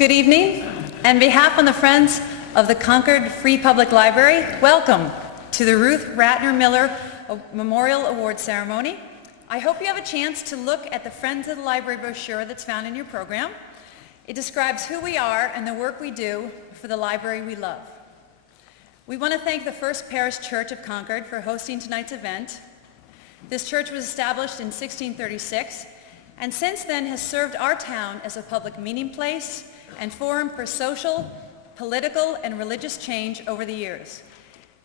Good evening. On behalf of the Friends of the Concord Free Public Library, welcome to the Ruth Ratner Miller Memorial Award Ceremony. I hope you have a chance to look at the Friends of the Library brochure that's found in your program. It describes who we are and the work we do for the library we love. We want to thank the First Parish Church of Concord for hosting tonight's event. This church was established in 1636 and since then has served our town as a public meeting place and forum for social, political, and religious change over the years.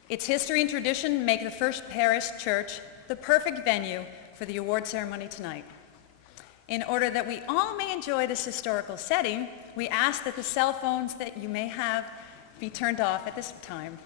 Its history and tradition make the First Parish Church the perfect venue for the award ceremony tonight. In order that we all may enjoy this historical setting, we ask that the cell phones that you may have be turned off at this time.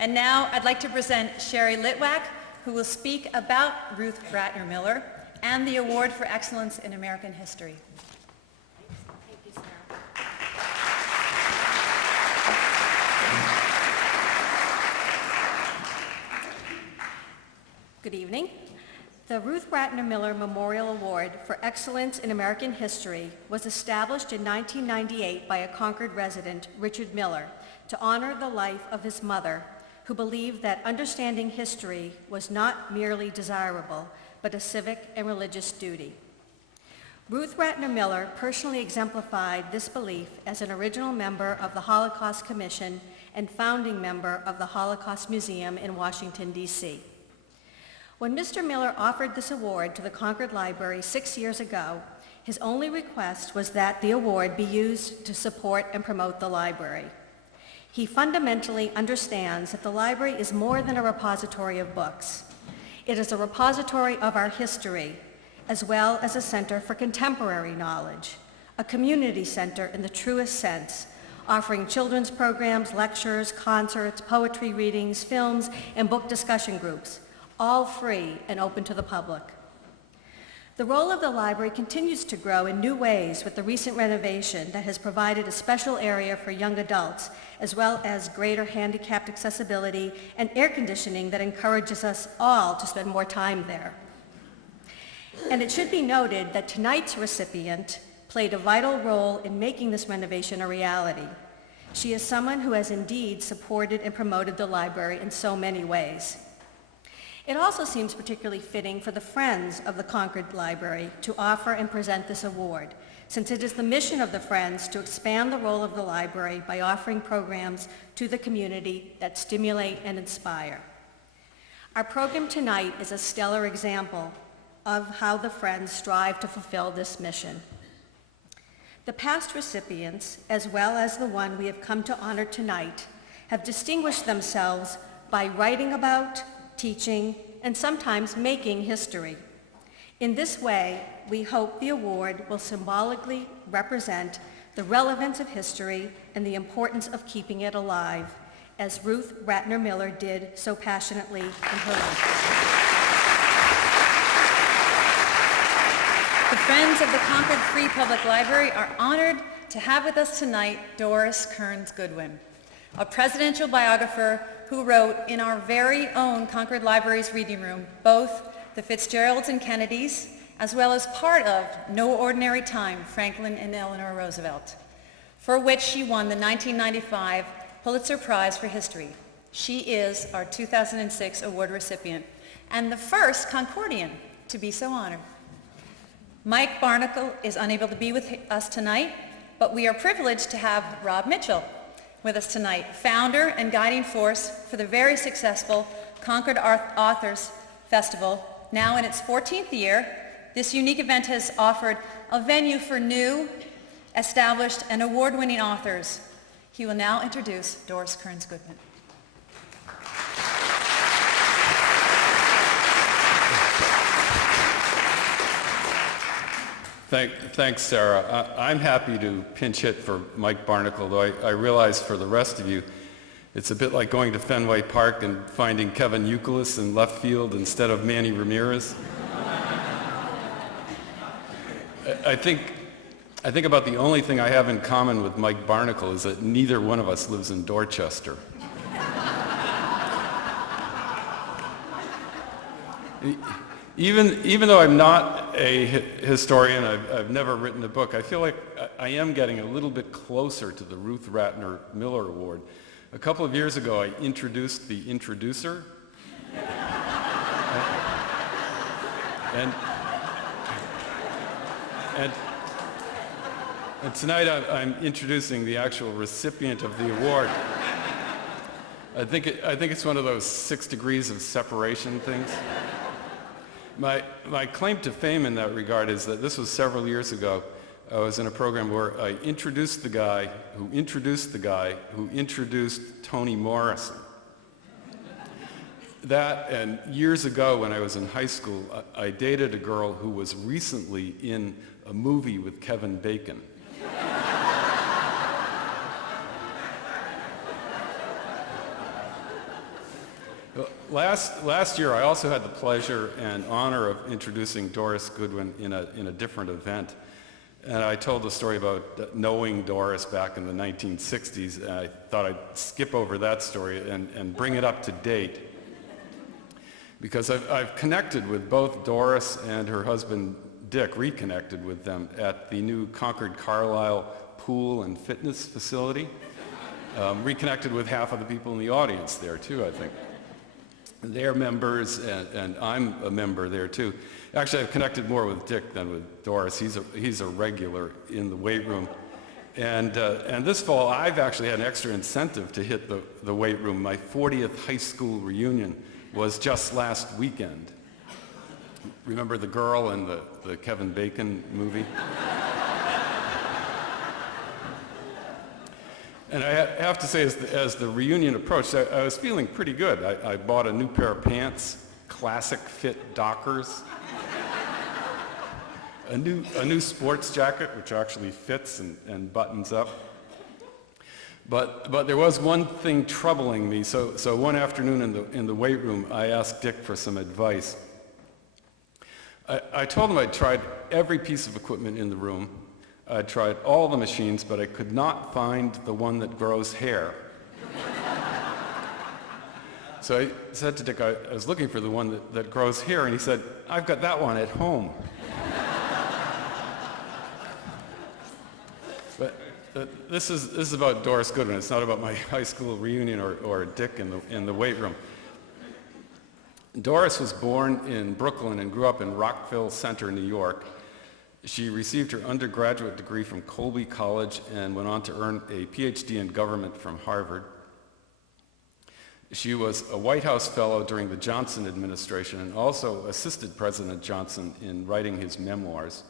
And now I'd like to present Sherry Litwack, who will speak about Ruth Ratner Miller and the Award for Excellence in American History. Thank you, Sarah. Good evening. The Ruth Ratner Miller Memorial Award for Excellence in American History was established in 1998 by a Concord resident, Richard Miller, to honor the life of his mother, who believed that understanding history was not merely desirable, but a civic and religious duty. Ruth Ratner Miller personally exemplified this belief as an original member of the Holocaust Commission and founding member of the Holocaust Museum in Washington, D.C. When Mr. Miller offered this award to the Concord Library 6 years ago, his only request was that the award be used to support and promote the library. He fundamentally understands that the library is more than a repository of books. It is a repository of our history, as well as a center for contemporary knowledge, a community center in the truest sense, offering children's programs, lectures, concerts, poetry readings, films, and book discussion groups, all free and open to the public. The role of the library continues to grow in new ways with the recent renovation that has provided a special area for young adults, as well as greater handicapped accessibility and air conditioning that encourages us all to spend more time there. And it should be noted that tonight's recipient played a vital role in making this renovation a reality. She is someone who has indeed supported and promoted the library in so many ways. It also seems particularly fitting for the Friends of the Concord Library to offer and present this award, since it is the mission of the Friends to expand the role of the library by offering programs to the community that stimulate and inspire. Our program tonight is a stellar example of how the Friends strive to fulfill this mission. The past recipients, as well as the one we have come to honor tonight, have distinguished themselves by writing about, teaching, and sometimes making history. In this way, we hope the award will symbolically represent the relevance of history and the importance of keeping it alive, as Ruth Ratner Miller did so passionately in her life. The Friends of the Concord Free Public Library are honored to have with us tonight Doris Kearns Goodwim, a presidential biographer who wrote in our very own Concord Library's reading room both the Fitzgeralds and Kennedys, as well as part of No Ordinary Time, Franklin and Eleanor Roosevelt, for which she won the 1995 Pulitzer Prize for History. She is our 2006 award recipient and the first Concordian to be so honored. Mike Barnacle is unable to be with us tonight, but we are privileged to have Rob Mitchell with us tonight, founder and guiding force for the very successful Concord Authors Festival. Now in its 14th year, this unique event has offered a venue for new, established, and award-winning authors. He will now introduce Doris Kearns Goodman. Thanks, Sarah. I'm happy to pinch hit for Mike Barnacle, though I realize for the rest of you, it's a bit like going to Fenway Park and finding Kevin Youkilis in left field instead of Manny Ramirez. I think about the only thing I have in common with Mike Barnacle is that neither one of us lives in Dorchester. Even though I'm not a historian, I've never written a book, I feel like I am getting a little bit closer to the Ruth Ratner Miller Award. A couple of years ago, I introduced the introducer. And tonight I'm introducing the actual recipient of the award. I think it's one of those 6 degrees of separation things. My claim to fame in that regard is that this was several years ago. I was in a program where I introduced the guy who introduced the guy who introduced Toni Morrison. That, and years ago when I was in high school, I dated a girl who was recently in a movie with Kevin Bacon. Last year, I also had the pleasure and honor of introducing Doris Goodwin in a different event. And I told the story about knowing Doris back in the 1960s, and I thought I'd skip over that story and bring it up to date. Because I've connected with both Doris and her husband Dick, reconnected with them at the new Concord Carlisle pool and fitness facility. Reconnected with half of the people in the audience there too, I think. They're members, and I'm a member there too. Actually, I've connected more with Dick than with Doris. He's a regular in the weight room. And this fall, I've actually had an extra incentive to hit the weight room. My 40th high school reunion was just last weekend. Remember the girl in the Kevin Bacon movie? And I have to say, as the reunion approached, I was feeling pretty good. I bought a new pair of pants, classic fit Dockers, a new sports jacket, which actually fits and buttons up. But there was one thing troubling me. So one afternoon in the weight room, I asked Dick for some advice. I told him I'd tried every piece of equipment in the room. I tried all the machines, but I could not find the one that grows hair. So I said to Dick, I was looking for the one that grows hair, and he said, "I've got that one at home." But this is about Doris Goodman. It's not about my high school reunion or Dick in the weight room. Doris was born in Brooklyn and grew up in Rockville Center, New York. She received her undergraduate degree from Colby College and went on to earn a PhD in government from Harvard. She was a White House fellow during the Johnson administration and also assisted President Johnson in writing his memoirs.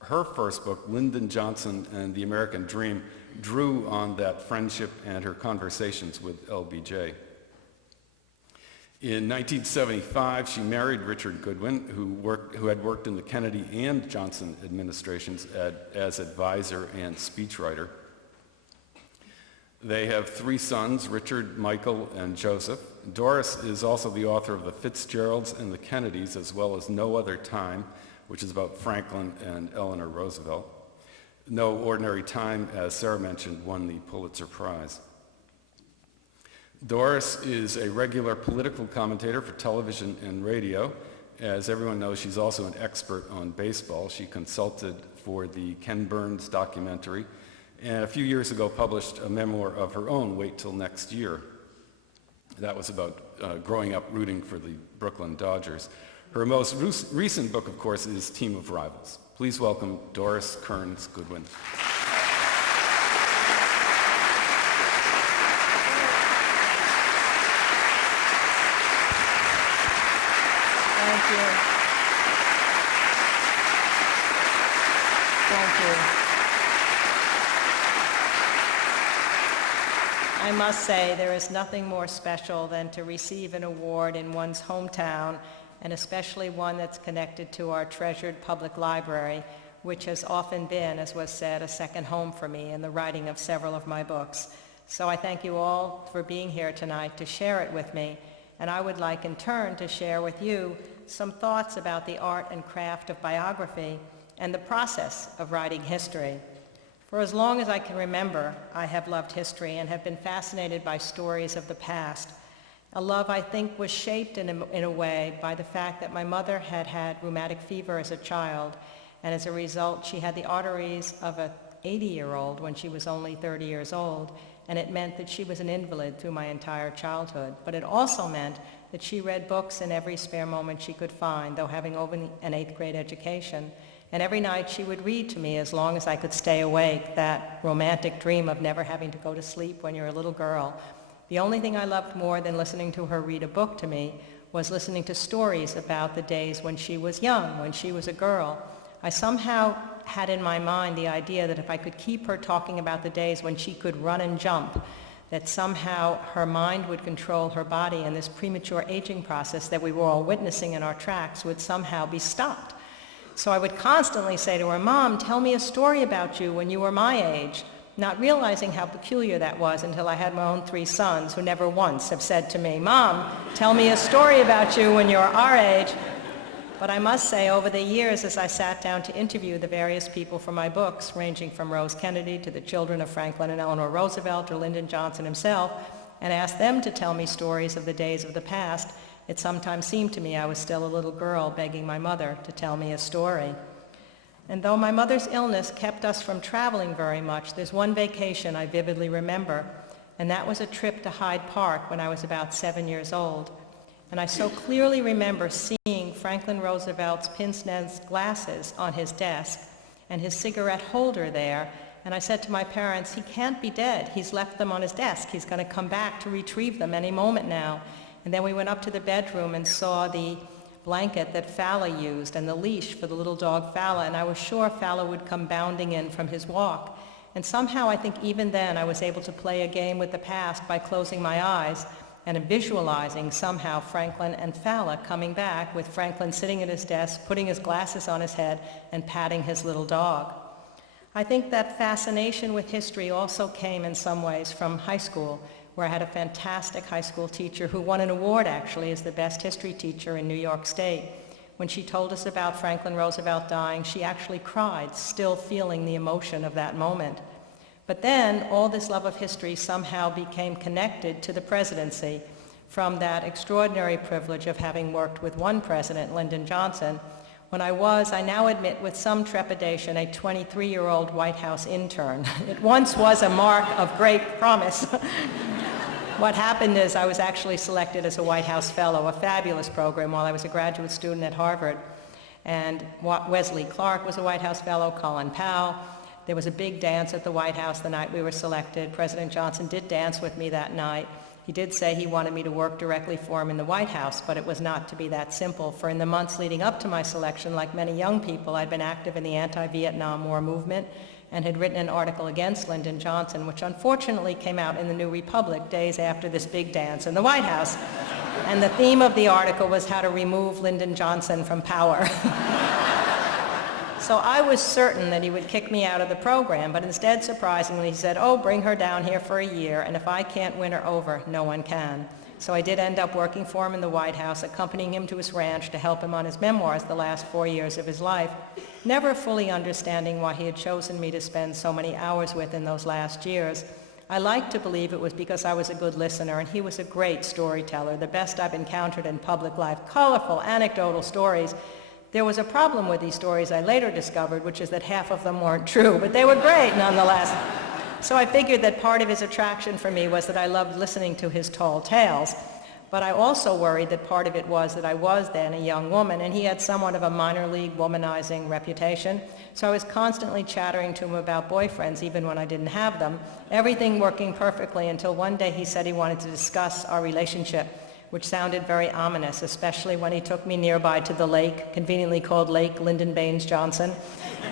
Her first book, Lyndon Johnson and the American Dream, drew on that friendship and her conversations with LBJ. In 1975, she married Richard Goodwin, who had worked in the Kennedy and Johnson administrations as advisor and speechwriter. They have 3 sons, Richard, Michael, and Joseph. Doris is also the author of The Fitzgeralds and the Kennedys, as well as No Other Time, which is about Franklin and Eleanor Roosevelt. No Ordinary Time, as Sarah mentioned, won the Pulitzer Prize. Doris is a regular political commentator for television and radio. As everyone knows, she's also an expert on baseball. She consulted for the Ken Burns documentary, and a few years ago published a memoir of her own, Wait Till Next Year. That was about growing up rooting for the Brooklyn Dodgers. Her most recent book, of course, is Team of Rivals. Please welcome Doris Kearns Goodwin. Thank you. I must say there is nothing more special than to receive an award in one's hometown, and especially one that's connected to our treasured public library, which has often been, as was said, a second home for me in the writing of several of my books. So I thank you all for being here tonight to share it with me, and I would like in turn to share with you some thoughts about the art and craft of biography and the process of writing history. For as long as I can remember, I have loved history and have been fascinated by stories of the past. A love I think was shaped in a way by the fact that my mother had had rheumatic fever as a child, and as a result she had the arteries of a 80-year-old when she was only 30 years old, and it meant that she was an invalid through my entire childhood. But it also meant that she read books in every spare moment she could find, though having only an 8th grade education. And every night she would read to me as long as I could stay awake, that romantic dream of never having to go to sleep when you're a little girl. The only thing I loved more than listening to her read a book to me was listening to stories about the days when she was young, when she was a girl. I somehow had in my mind the idea that if I could keep her talking about the days when she could run and jump, that somehow her mind would control her body, and this premature aging process that we were all witnessing in our tracks would somehow be stopped. So I would constantly say to her, "Mom, tell me a story about you when you were my age," not realizing how peculiar that was until I had my own 3 sons who never once have said to me, "Mom, tell me a story about you when you're our age." But I must say, over the years, as I sat down to interview the various people for my books, ranging from Rose Kennedy to the children of Franklin and Eleanor Roosevelt or Lyndon Johnson himself, and asked them to tell me stories of the days of the past, it sometimes seemed to me I was still a little girl begging my mother to tell me a story. And though my mother's illness kept us from traveling very much, there's one vacation I vividly remember, and that was a trip to Hyde Park when I was about 7 years old. And I so clearly remember seeing Franklin Roosevelt's pince-nez glasses on his desk and his cigarette holder there, and I said to my parents, "He can't be dead. He's left them on his desk. He's going to come back to retrieve them any moment now." And then we went up to the bedroom and saw the blanket that Fala used and the leash for the little dog Fala, and I was sure Fala would come bounding in from his walk. And somehow I think even then I was able to play a game with the past by closing my eyes and visualizing somehow Franklin and Fala coming back, with Franklin sitting at his desk, putting his glasses on his head, and patting his little dog. I think that fascination with history also came in some ways from high school, where I had a fantastic high school teacher who won an award actually as the best history teacher in New York State. When she told us about Franklin Roosevelt dying, she actually cried, still feeling the emotion of that moment. But then all this love of history somehow became connected to the presidency, from that extraordinary privilege of having worked with one president, Lyndon Johnson, when I was, I now admit with some trepidation, a 23-year-old White House intern. It once was a mark of great promise. What happened is I was actually selected as a White House Fellow, a fabulous program, while I was a graduate student at Harvard. And Wesley Clark was a White House Fellow, Colin Powell. There was a big dance at the White House the night we were selected. President Johnson did dance with me that night. He did say he wanted me to work directly for him in the White House, but it was not to be that simple, for in the months leading up to my selection, like many young people, I'd been active in the anti-Vietnam War movement and had written an article against Lyndon Johnson, which unfortunately came out in the New Republic days after this big dance in the White House. And the theme of the article was how to remove Lyndon Johnson from power. So I was certain that he would kick me out of the program, but instead, surprisingly, he said, "Oh, bring her down here for a year, and if I can't win her over, no one can." So I did end up working for him in the White House, accompanying him to his ranch to help him on his memoirs the last 4 years of his life, never fully understanding why he had chosen me to spend so many hours with in those last years. I like to believe it was because I was a good listener, and he was a great storyteller, the best I've encountered in public life, colorful, anecdotal stories. There was a problem with these stories I later discovered, which is that half of them weren't true, but they were great nonetheless. So I figured that part of his attraction for me was that I loved listening to his tall tales, but I also worried that part of it was that I was then a young woman, and he had somewhat of a minor league womanizing reputation, so I was constantly chattering to him about boyfriends, even when I didn't have them, everything working perfectly until one day he said he wanted to discuss our relationship, which sounded very ominous, especially when he took me nearby to the lake, conveniently called Lake Lyndon Baines Johnson.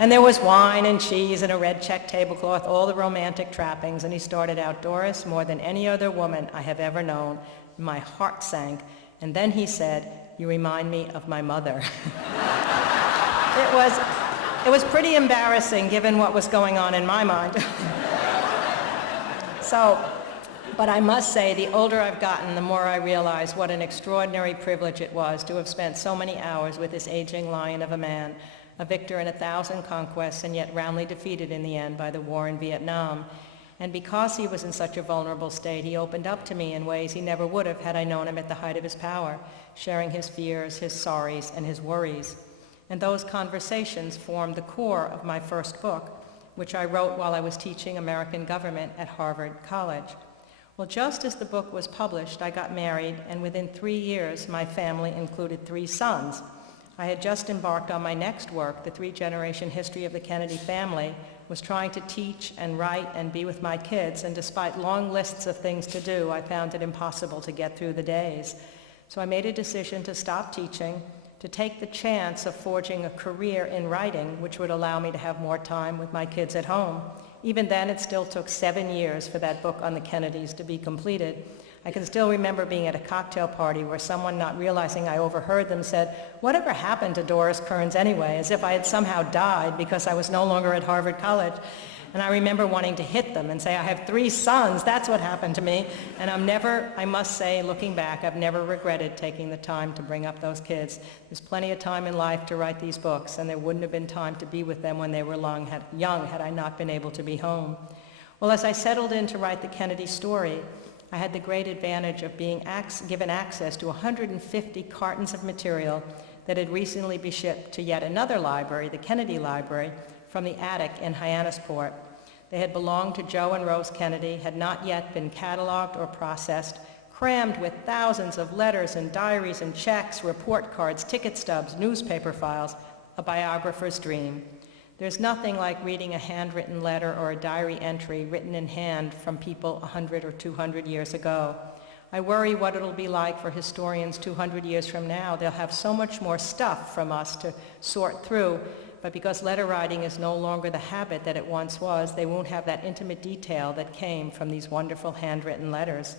And there was wine and cheese and a red check tablecloth, all the romantic trappings. And he started out, "Doris, more than any other woman I have ever known." My heart sank. And then he said, "You remind me of my mother." It was pretty embarrassing given what was going on in my mind. But I must say, the older I've gotten, the more I realize what an extraordinary privilege it was to have spent so many hours with this aging lion of a man, a victor in 1,000 conquests and yet roundly defeated in the end by the war in Vietnam. And because he was in such a vulnerable state, he opened up to me in ways he never would have had I known him at the height of his power, sharing his fears, his sorries, and his worries. And those conversations formed the core of my first book, which I wrote while I was teaching American government at Harvard College. Well, just as the book was published, I got married, and within 3 years, my family included 3 sons. I had just embarked on my next work, the 3-generation history of the Kennedy family, was trying to teach and write and be with my kids, and despite long lists of things to do, I found it impossible to get through the days. So I made a decision to stop teaching, to take the chance of forging a career in writing, which would allow me to have more time with my kids at home. Even then, it still took 7 years for that book on the Kennedys to be completed. I can still remember being at a cocktail party where someone, not realizing I overheard them, said, "Whatever happened to Doris Kearns anyway?" as if I had somehow died because I was no longer at Harvard College. And I remember wanting to hit them and say, "I have 3 sons, that's what happened to me." And I must say, looking back, I've never regretted taking the time to bring up those kids. There's plenty of time in life to write these books, and there wouldn't have been time to be with them when they were young had I not been able to be home. Well, as I settled in to write the Kennedy story, I had the great advantage of being given access to 150 cartons of material that had recently been shipped to yet another library, the Kennedy Library, from the attic in Hyannisport. They had belonged to Joe and Rose Kennedy, had not yet been cataloged or processed, crammed with thousands of letters and diaries and checks, report cards, ticket stubs, newspaper files, a biographer's dream. There's nothing like reading a handwritten letter or a diary entry written in hand from people 100 or 200 years ago. I worry what it'll be like for historians 200 years from now. They'll have so much more stuff from us to sort through, but because letter writing is no longer the habit that it once was, they won't have that intimate detail that came from these wonderful handwritten letters.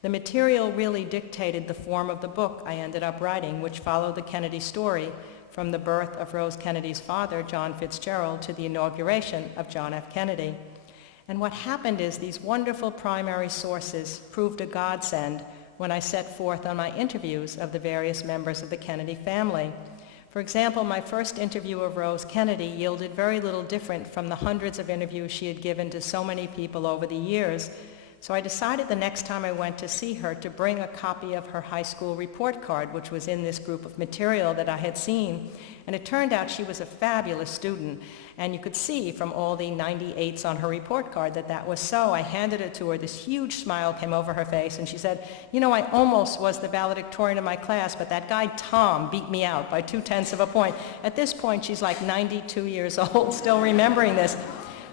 The material really dictated the form of the book I ended up writing, which followed the Kennedy story from the birth of Rose Kennedy's father, John Fitzgerald, to the inauguration of John F. Kennedy. And what happened is these wonderful primary sources proved a godsend when I set forth on my interviews of the various members of the Kennedy family. For example, my first interview of Rose Kennedy yielded very little different from the hundreds of interviews she had given to so many people over the years. So I decided the next time I went to see her to bring a copy of her high school report card, which was in this group of material that I had seen. And it turned out she was a fabulous student. And you could see from all the 98s on her report card that that was so. I handed it to her. This huge smile came over her face, and she said, "You know, I almost was the valedictorian of my class, but that guy Tom beat me out by 0.2 of a point." At this point, she's like 92 years old, still remembering this.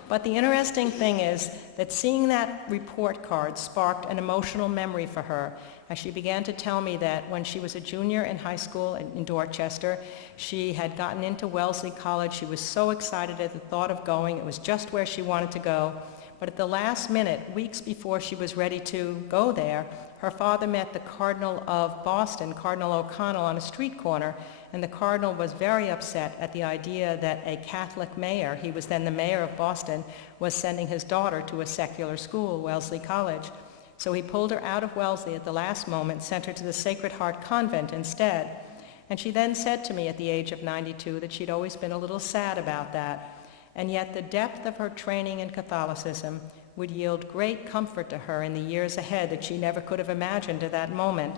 But the interesting thing is that seeing that report card sparked an emotional memory for her as she began to tell me that when she was a junior in high school in Dorchester, she had gotten into Wellesley College. She was so excited at the thought of going. It was just where she wanted to go. But at the last minute, weeks before she was ready to go there, her father met the Cardinal of Boston, Cardinal O'Connell, on a street corner, and the Cardinal was very upset at the idea that a Catholic mayor, he was then the mayor of Boston, was sending his daughter to a secular school, Wellesley College. So he pulled her out of Wellesley at the last moment, sent her to the Sacred Heart Convent instead. And she then said to me at the age of 92 that she'd always been a little sad about that. And yet the depth of her training in Catholicism would yield great comfort to her in the years ahead that she never could have imagined at that moment,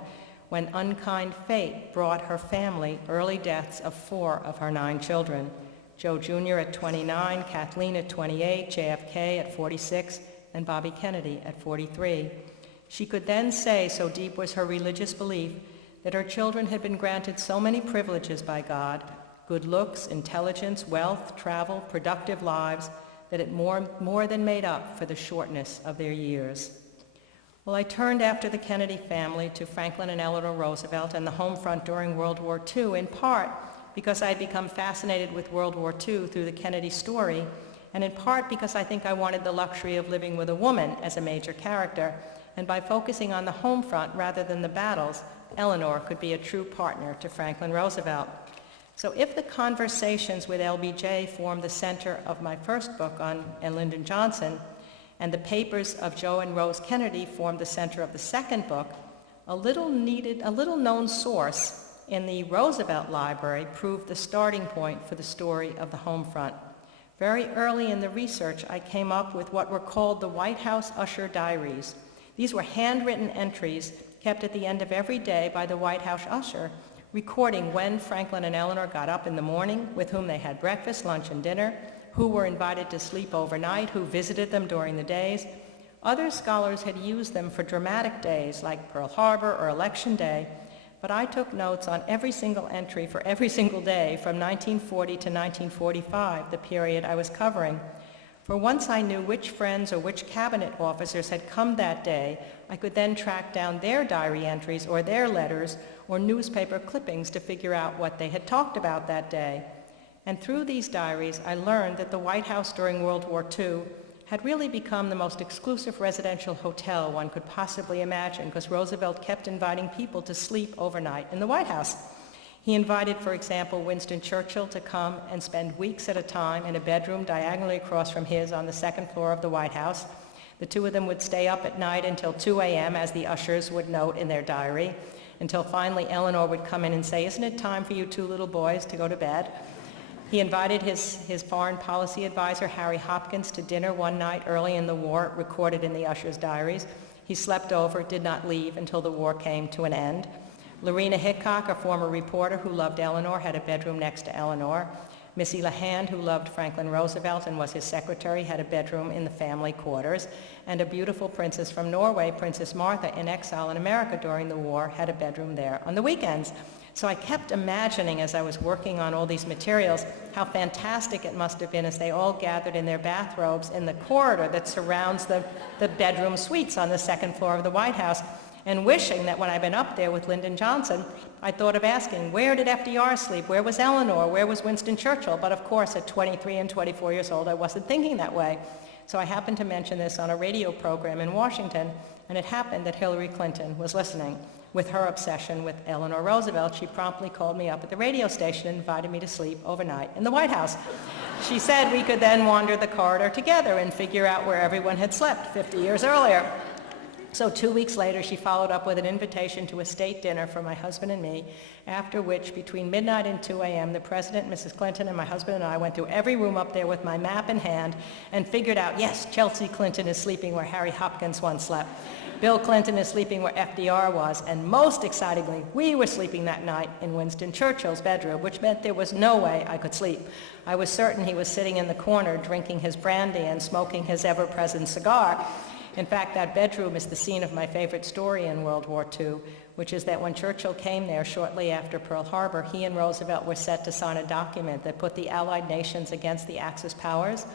when unkind fate brought her family early deaths of 4 of her 9 children. Joe Jr. at 29, Kathleen at 28, JFK at 46, and Bobby Kennedy at 43. She could then say, so deep was her religious belief, that her children had been granted so many privileges by God, good looks, intelligence, wealth, travel, productive lives, that it more than made up for the shortness of their years. Well, I turned after the Kennedy family to Franklin and Eleanor Roosevelt and the home front during World War II, in part because I had become fascinated with World War II through the Kennedy story, and in part because I think I wanted the luxury of living with a woman as a major character, and by focusing on the home front rather than the battles, Eleanor could be a true partner to Franklin Roosevelt. So if the conversations with LBJ formed the center of my first book on Lyndon Johnson, and the papers of Joe and Rose Kennedy formed the center of the second book, a little known source in the Roosevelt Library proved the starting point for the story of the home front. Very early in the research, I came up with what were called the White House Usher Diaries. These were handwritten entries kept at the end of every day by the White House usher, recording when Franklin and Eleanor got up in the morning, with whom they had breakfast, lunch, and dinner, who were invited to sleep overnight, who visited them during the days. Other scholars had used them for dramatic days like Pearl Harbor or Election Day, but I took notes on every single entry for every single day from 1940 to 1945, the period I was covering. For once I knew which friends or which cabinet officers had come that day, I could then track down their diary entries or their letters or newspaper clippings to figure out what they had talked about that day. And through these diaries, I learned that the White House during World War II had really become the most exclusive residential hotel one could possibly imagine, because Roosevelt kept inviting people to sleep overnight in the White House. He invited, for example, Winston Churchill to come and spend weeks at a time in a bedroom diagonally across from his on the second floor of the White House. The two of them would stay up at night until 2 a.m., as the ushers would note in their diary, until finally Eleanor would come in and say, "Isn't it time for you two little boys to go to bed?" He invited his foreign policy advisor, Harry Hopkins, to dinner one night early in the war, recorded in the ushers' diaries. He slept over, did not leave until the war came to an end. Lorena Hickok, a former reporter who loved Eleanor, had a bedroom next to Eleanor. Missy LeHand, who loved Franklin Roosevelt and was his secretary, had a bedroom in the family quarters. And a beautiful princess from Norway, Princess Martha, in exile in America during the war, had a bedroom there on the weekends. So I kept imagining, as I was working on all these materials, how fantastic it must have been as they all gathered in their bathrobes in the corridor that surrounds the bedroom suites on the second floor of the White House, and wishing that when I'd been up there with Lyndon Johnson, I thought of asking, where did FDR sleep? Where was Eleanor? Where was Winston Churchill? But of course, at 23 and 24 years old, I wasn't thinking that way. So I happened to mention this on a radio program in Washington, and it happened that Hillary Clinton was listening. With her obsession with Eleanor Roosevelt, she promptly called me up at the radio station and invited me to sleep overnight in the White House. She said we could then wander the corridor together and figure out where everyone had slept 50 years earlier. So 2 weeks later, she followed up with an invitation to a state dinner for my husband and me, after which, between midnight and 2 a.m., the President, Mrs. Clinton, and my husband and I went through every room up there with my map in hand and figured out, yes, Chelsea Clinton is sleeping where Harry Hopkins once slept. Bill Clinton is sleeping where FDR was, and most excitingly, we were sleeping that night in Winston Churchill's bedroom, which meant there was no way I could sleep. I was certain he was sitting in the corner drinking his brandy and smoking his ever-present cigar. In fact, that bedroom is the scene of my favorite story in World War II, which is that when Churchill came there shortly after Pearl Harbor, he and Roosevelt were set to sign a document that put the Allied nations against the Axis powers.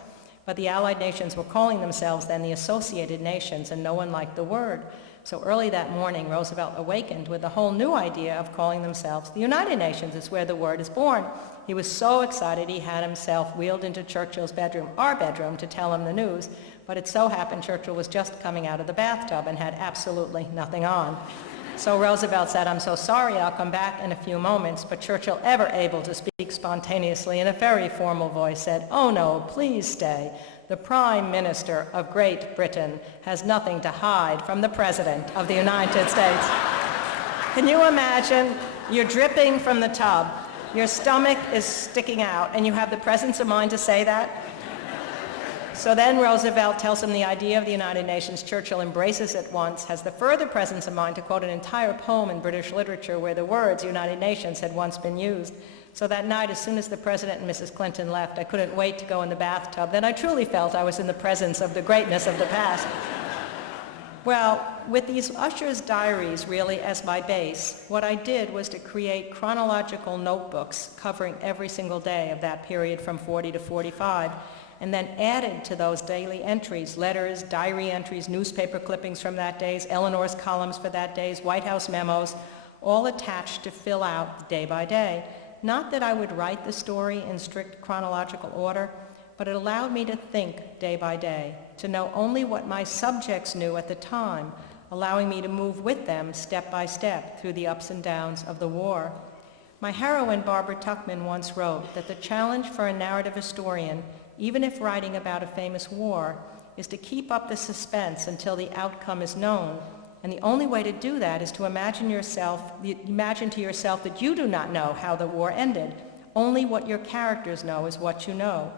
But the Allied nations were calling themselves then the Associated Nations, and no one liked the word. So early that morning, Roosevelt awakened with a whole new idea of calling themselves the United Nations. It's where the word is born. He was so excited he had himself wheeled into Churchill's bedroom, our bedroom, to tell him the news. But it so happened Churchill was just coming out of the bathtub and had absolutely nothing on. So Roosevelt said, "I'm so sorry, I'll come back in a few moments," but Churchill, ever able to speak spontaneously in a very formal voice, said, "Oh no, please stay. The Prime Minister of Great Britain has nothing to hide from the President of the United States." Can you imagine? You're dripping from the tub, your stomach is sticking out, and you have the presence of mind to say that? So then Roosevelt tells him the idea of the United Nations. Churchill embraces it once, has the further presence of mind to quote an entire poem in British literature where the words United Nations had once been used. So that night, as soon as the President and Mrs. Clinton left, I couldn't wait to go in the bathtub. Then I truly felt I was in the presence of the greatness of the past. Well, with these ushers' diaries really as my base, what I did was to create chronological notebooks covering every single day of that period from 40 to 45. And then added to those daily entries, letters, diary entries, newspaper clippings from that day's, Eleanor's columns for that day's, White House memos, all attached to fill out day by day. Not that I would write the story in strict chronological order, but it allowed me to think day by day, to know only what my subjects knew at the time, allowing me to move with them step by step through the ups and downs of the war. My heroine, Barbara Tuchman, once wrote that the challenge for a narrative historian, even if writing about a famous war, is to keep up the suspense until the outcome is known. And the only way to do that is to imagine to yourself that you do not know how the war ended. Only what your characters know is what you know.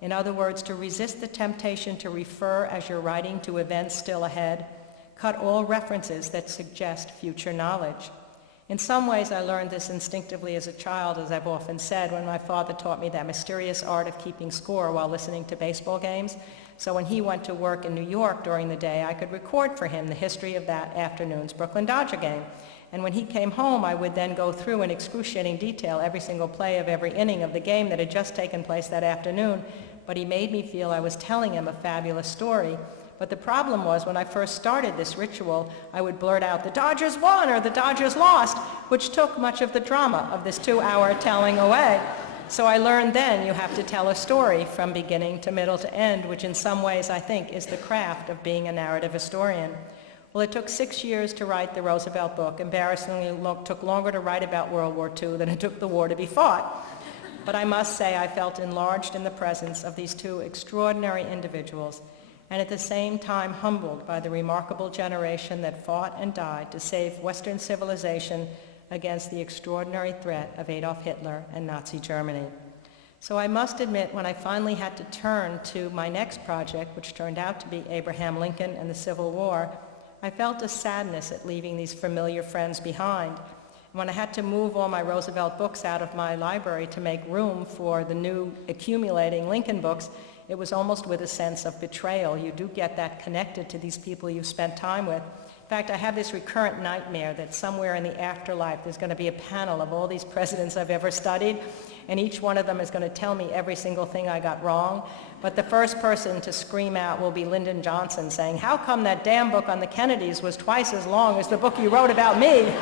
In other words, to resist the temptation to refer as you're writing to events still ahead. Cut all references that suggest future knowledge. In some ways, I learned this instinctively as a child, as I've often said, when my father taught me that mysterious art of keeping score while listening to baseball games. So when he went to work in New York during the day, I could record for him the history of that afternoon's Brooklyn Dodger game. And when he came home, I would then go through in excruciating detail every single play of every inning of the game that had just taken place that afternoon. But he made me feel I was telling him a fabulous story. But the problem was, when I first started this ritual, I would blurt out, "The Dodgers won," or "The Dodgers lost," which took much of the drama of this 2-hour telling away. So I learned then you have to tell a story from beginning to middle to end, which in some ways I think is the craft of being a narrative historian. Well, it took 6 years to write the Roosevelt book. Embarrassingly, it took longer to write about World War II than it took the war to be fought. But I must say I felt enlarged in the presence of these two extraordinary individuals, and at the same time humbled by the remarkable generation that fought and died to save Western civilization against the extraordinary threat of Adolf Hitler and Nazi Germany. So I must admit, when I finally had to turn to my next project, which turned out to be Abraham Lincoln and the Civil War, I felt a sadness at leaving these familiar friends behind. When I had to move all my Roosevelt books out of my library to make room for the new accumulating Lincoln books, it was almost with a sense of betrayal. You do get that connected to these people you've spent time with. In fact, I have this recurrent nightmare that somewhere in the afterlife there's going to be a panel of all these presidents I've ever studied, and each one of them is going to tell me every single thing I got wrong. But the first person to scream out will be Lyndon Johnson saying, "How come that damn book on the Kennedys was twice as long as the book you wrote about me?"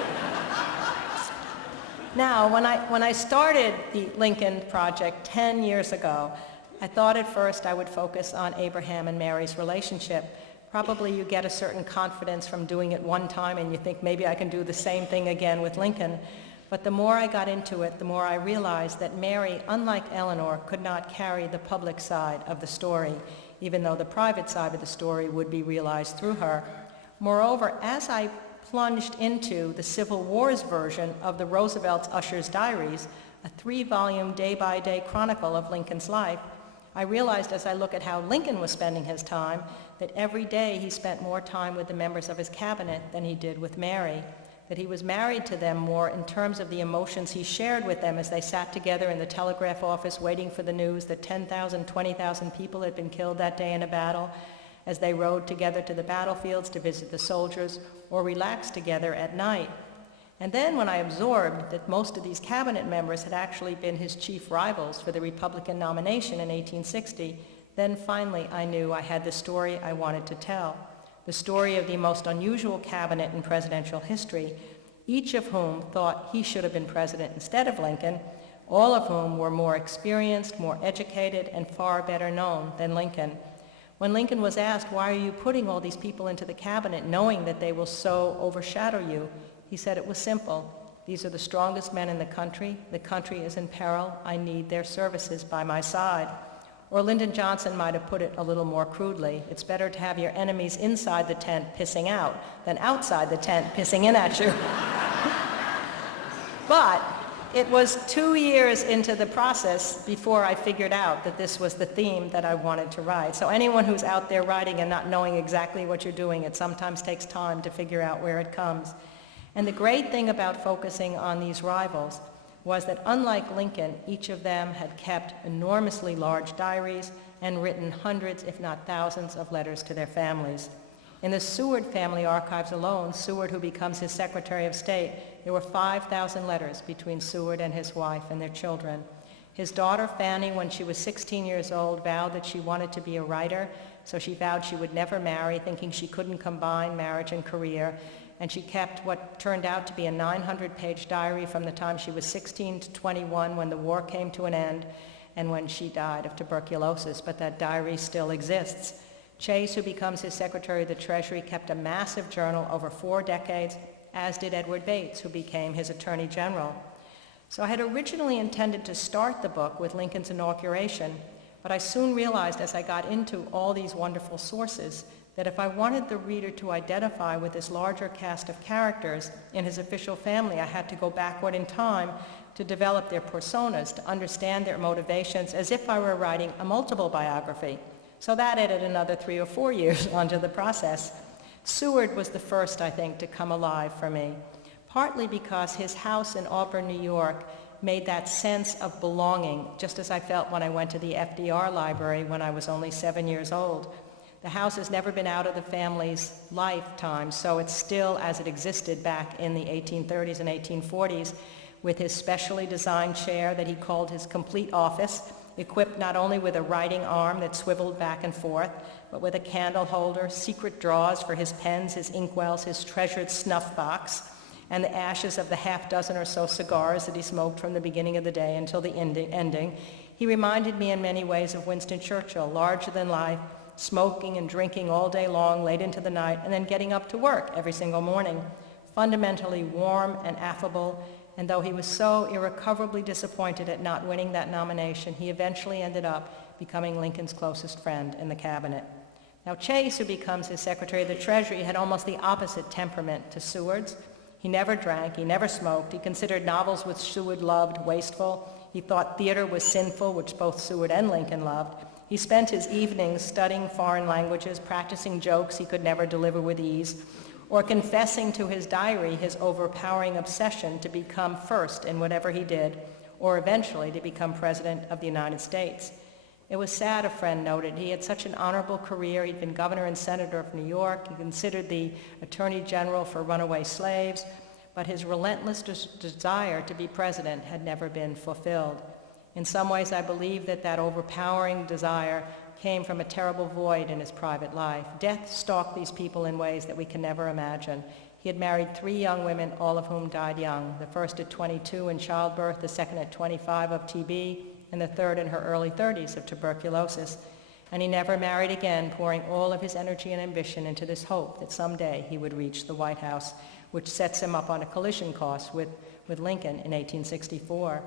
Now, when I started the Lincoln Project 10 years ago, I thought at first I would focus on Abraham and Mary's relationship. Probably you get a certain confidence from doing it one time and you think maybe I can do the same thing again with Lincoln. But the more I got into it, the more I realized that Mary, unlike Eleanor, could not carry the public side of the story, even though the private side of the story would be realized through her. Moreover, as I plunged into the Civil War's version of the Roosevelt's Usher's Diaries, a 3-volume day-by-day chronicle of Lincoln's life, I realized as I look at how Lincoln was spending his time that every day he spent more time with the members of his cabinet than he did with Mary, that he was married to them more in terms of the emotions he shared with them as they sat together in the telegraph office waiting for the news that 10,000, 20,000 people had been killed that day in a battle, as they rode together to the battlefields to visit the soldiers or relaxed together at night. And then when I absorbed that most of these cabinet members had actually been his chief rivals for the Republican nomination in 1860, then finally I knew I had the story I wanted to tell, the story of the most unusual cabinet in presidential history, each of whom thought he should have been president instead of Lincoln, all of whom were more experienced, more educated, and far better known than Lincoln. When Lincoln was asked, "Why are you putting all these people into the cabinet knowing that they will so overshadow you?" he said it was simple. "These are the strongest men in the country is in peril, I need their services by my side." Or Lyndon Johnson might have put it a little more crudely, "It's better to have your enemies inside the tent pissing out than outside the tent pissing in at you." But it was 2 years into the process before I figured out that this was the theme that I wanted to write. So anyone who's out there writing and not knowing exactly what you're doing, it sometimes takes time to figure out where it comes. And the great thing about focusing on these rivals was that unlike Lincoln, each of them had kept enormously large diaries and written hundreds, if not thousands, of letters to their families. In the Seward family archives alone, Seward, who becomes his Secretary of State, there were 5,000 letters between Seward and his wife and their children. His daughter Fanny, when she was 16 years old, vowed that she wanted to be a writer, so she vowed she would never marry, thinking she couldn't combine marriage and career. And she kept what turned out to be a 900-page diary from the time she was 16 to 21 when the war came to an end and when she died of tuberculosis, but that diary still exists. Chase, who becomes his Secretary of the Treasury, kept a massive journal over 4 decades, as did Edward Bates, who became his Attorney General. So I had originally intended to start the book with Lincoln's inauguration, but I soon realized as I got into all these wonderful sources that if I wanted the reader to identify with this larger cast of characters in his official family, I had to go backward in time to develop their personas, to understand their motivations, as if I were writing a multiple biography. So that added another 3 or 4 years onto the process. Seward was the first, I think, to come alive for me, partly because his house in Auburn, New York, made that sense of belonging, just as I felt when I went to the FDR library when I was only 7 years old. The house has never been out of the family's lifetime, so it's still as it existed back in the 1830s and 1840s, with his specially designed chair that he called his complete office, equipped not only with a writing arm that swiveled back and forth, but with a candle holder, secret drawers for his pens, his inkwells, his treasured snuff box, and the ashes of the half-dozen or so cigars that he smoked from the beginning of the day until the ending. He reminded me in many ways of Winston Churchill, larger than life, smoking and drinking all day long, late into the night, and then getting up to work every single morning. Fundamentally warm and affable, and though he was so irrecoverably disappointed at not winning that nomination, he eventually ended up becoming Lincoln's closest friend in the cabinet. Now Chase, who becomes his Secretary of the Treasury, had almost the opposite temperament to Seward's. He never drank, he never smoked, he considered novels which Seward loved wasteful, he thought theater was sinful, which both Seward and Lincoln loved. He spent his evenings studying foreign languages, practicing jokes he could never deliver with ease, or confessing to his diary his overpowering obsession to become first in whatever he did, or eventually to become President of the United States. It was sad, a friend noted. He had such an honorable career. He'd been governor and senator of New York. He considered the attorney general for runaway slaves, but his relentless desire to be president had never been fulfilled. In some ways, I believe that that overpowering desire came from a terrible void in his private life. Death stalked these people in ways that we can never imagine. He had married 3 young women, all of whom died young, the first at 22 in childbirth, the second at 25 of TB, and the third in her early 30s of tuberculosis. And he never married again, pouring all of his energy and ambition into this hope that someday he would reach the White House, which sets him up on a collision course with Lincoln in 1864.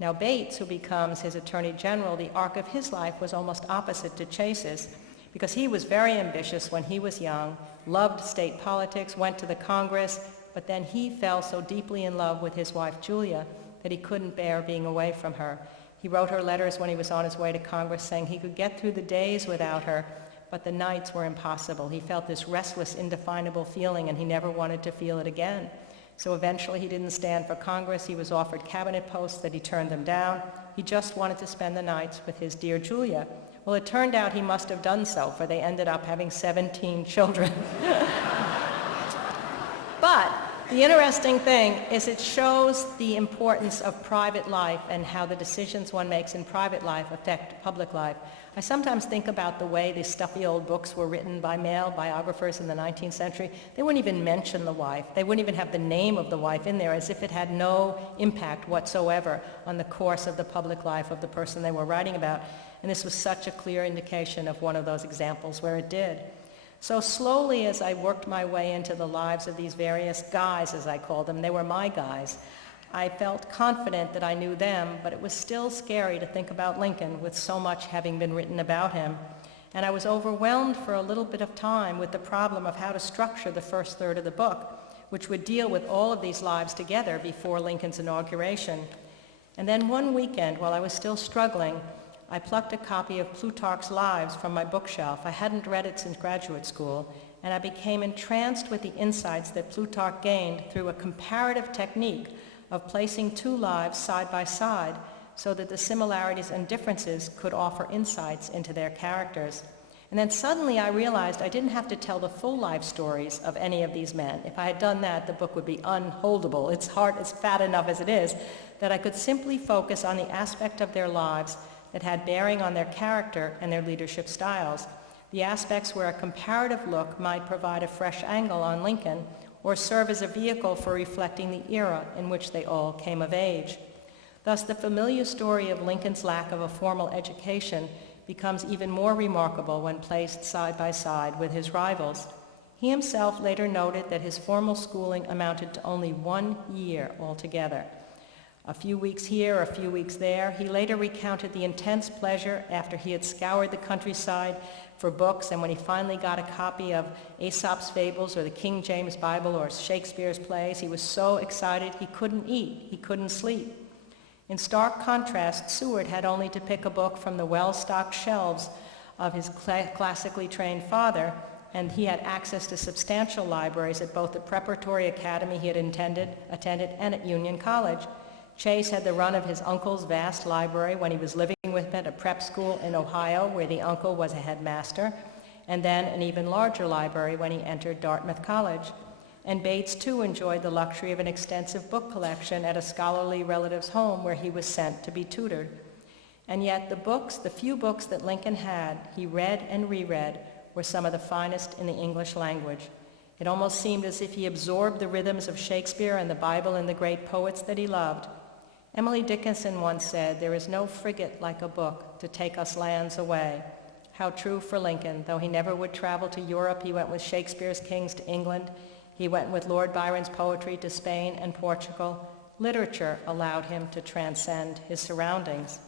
Now Bates, who becomes his Attorney General, the arc of his life was almost opposite to Chase's, because he was very ambitious when he was young, loved state politics, went to the Congress, but then he fell so deeply in love with his wife Julia that he couldn't bear being away from her. He wrote her letters when he was on his way to Congress saying he could get through the days without her, but the nights were impossible. He felt this restless, indefinable feeling, and he never wanted to feel it again. So eventually he didn't stand for Congress. He was offered cabinet posts that he turned them down. He just wanted to spend the nights with his dear Julia. Well, it turned out he must have done so, for they ended up having 17 children. But the interesting thing is it shows the importance of private life and how the decisions one makes in private life affect public life. I sometimes think about the way these stuffy old books were written by male biographers in the 19th century. They wouldn't even mention the wife. They wouldn't even have the name of the wife in there, as if it had no impact whatsoever on the course of the public life of the person they were writing about. And this was such a clear indication of one of those examples where it did. So slowly, as I worked my way into the lives of these various guys, as I called them, they were my guys, I felt confident that I knew them, but it was still scary to think about Lincoln with so much having been written about him. And I was overwhelmed for a little bit of time with the problem of how to structure the first third of the book, which would deal with all of these lives together before Lincoln's inauguration. And then one weekend, while I was still struggling, I plucked a copy of Plutarch's Lives from my bookshelf. I hadn't read it since graduate school, and I became entranced with the insights that Plutarch gained through a comparative technique of placing 2 lives side by side so that the similarities and differences could offer insights into their characters. And then suddenly I realized I didn't have to tell the full life stories of any of these men. If I had done that, the book would be unholdable. It's fat enough as it is, that I could simply focus on the aspect of their lives that had bearing on their character and their leadership styles, the aspects where a comparative look might provide a fresh angle on Lincoln or serve as a vehicle for reflecting the era in which they all came of age. Thus, the familiar story of Lincoln's lack of a formal education becomes even more remarkable when placed side by side with his rivals. He himself later noted that his formal schooling amounted to only 1 year altogether. A few weeks here, a few weeks there. He later recounted the intense pleasure after he had scoured the countryside for books, and when he finally got a copy of Aesop's Fables or the King James Bible or Shakespeare's plays, he was so excited he couldn't eat, he couldn't sleep. In stark contrast, Seward had only to pick a book from the well-stocked shelves of his classically trained father, and he had access to substantial libraries at both the preparatory academy he had attended and at Union College. Chase had the run of his uncle's vast library when he was living with him at a prep school in Ohio, where the uncle was a headmaster, and then an even larger library when he entered Dartmouth College. And Bates, too, enjoyed the luxury of an extensive book collection at a scholarly relative's home where he was sent to be tutored. And yet the few books that Lincoln had, he read and reread, were some of the finest in the English language. It almost seemed as if he absorbed the rhythms of Shakespeare and the Bible and the great poets that he loved. Emily Dickinson once said, "There is no frigate like a book to take us lands away." How true for Lincoln. Though he never would travel to Europe, he went with Shakespeare's kings to England. He went with Lord Byron's poetry to Spain and Portugal. Literature allowed him to transcend his surroundings.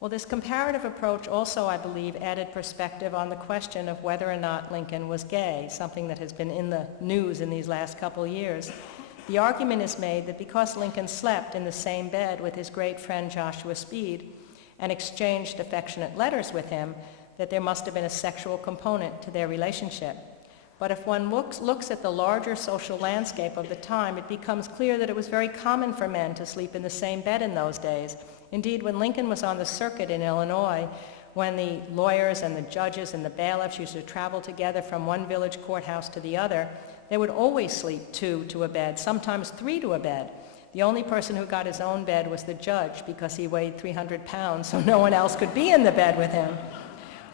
Well, this comparative approach also, I believe, added perspective on the question of whether or not Lincoln was gay, something that has been in the news in these last couple years. The argument is made that because Lincoln slept in the same bed with his great friend Joshua Speed and exchanged affectionate letters with him, that there must have been a sexual component to their relationship. But if one looks at the larger social landscape of the time, it becomes clear that it was very common for men to sleep in the same bed in those days. Indeed, when Lincoln was on the circuit in Illinois, when the lawyers and the judges and the bailiffs used to travel together from one village courthouse to the other, they would always sleep two to a bed, sometimes three to a bed. The only person who got his own bed was the judge because he weighed 300 pounds, so no one else could be in the bed with him.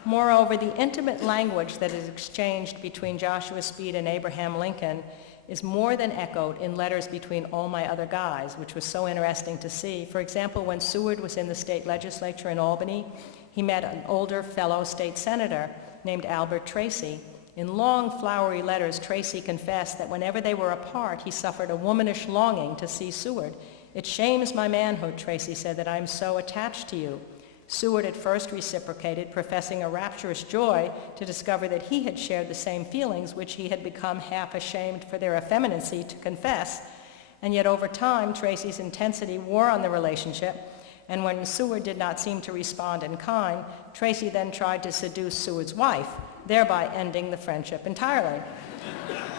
Moreover, the intimate language that is exchanged between Joshua Speed and Abraham Lincoln is more than echoed in letters between all my other guys, which was so interesting to see. For example, when Seward was in the state legislature in Albany, he met an older fellow state senator named Albert Tracy. In long, flowery letters, Tracy confessed that whenever they were apart, he suffered a womanish longing to see Seward. "It shames my manhood," Tracy said, "that I am so attached to you." Seward at first reciprocated, professing a rapturous joy to discover that he had shared the same feelings which he had become half ashamed for their effeminacy to confess. And yet over time, Tracy's intensity wore on the relationship, and when Seward did not seem to respond in kind, Tracy then tried to seduce Seward's wife, thereby ending the friendship entirely.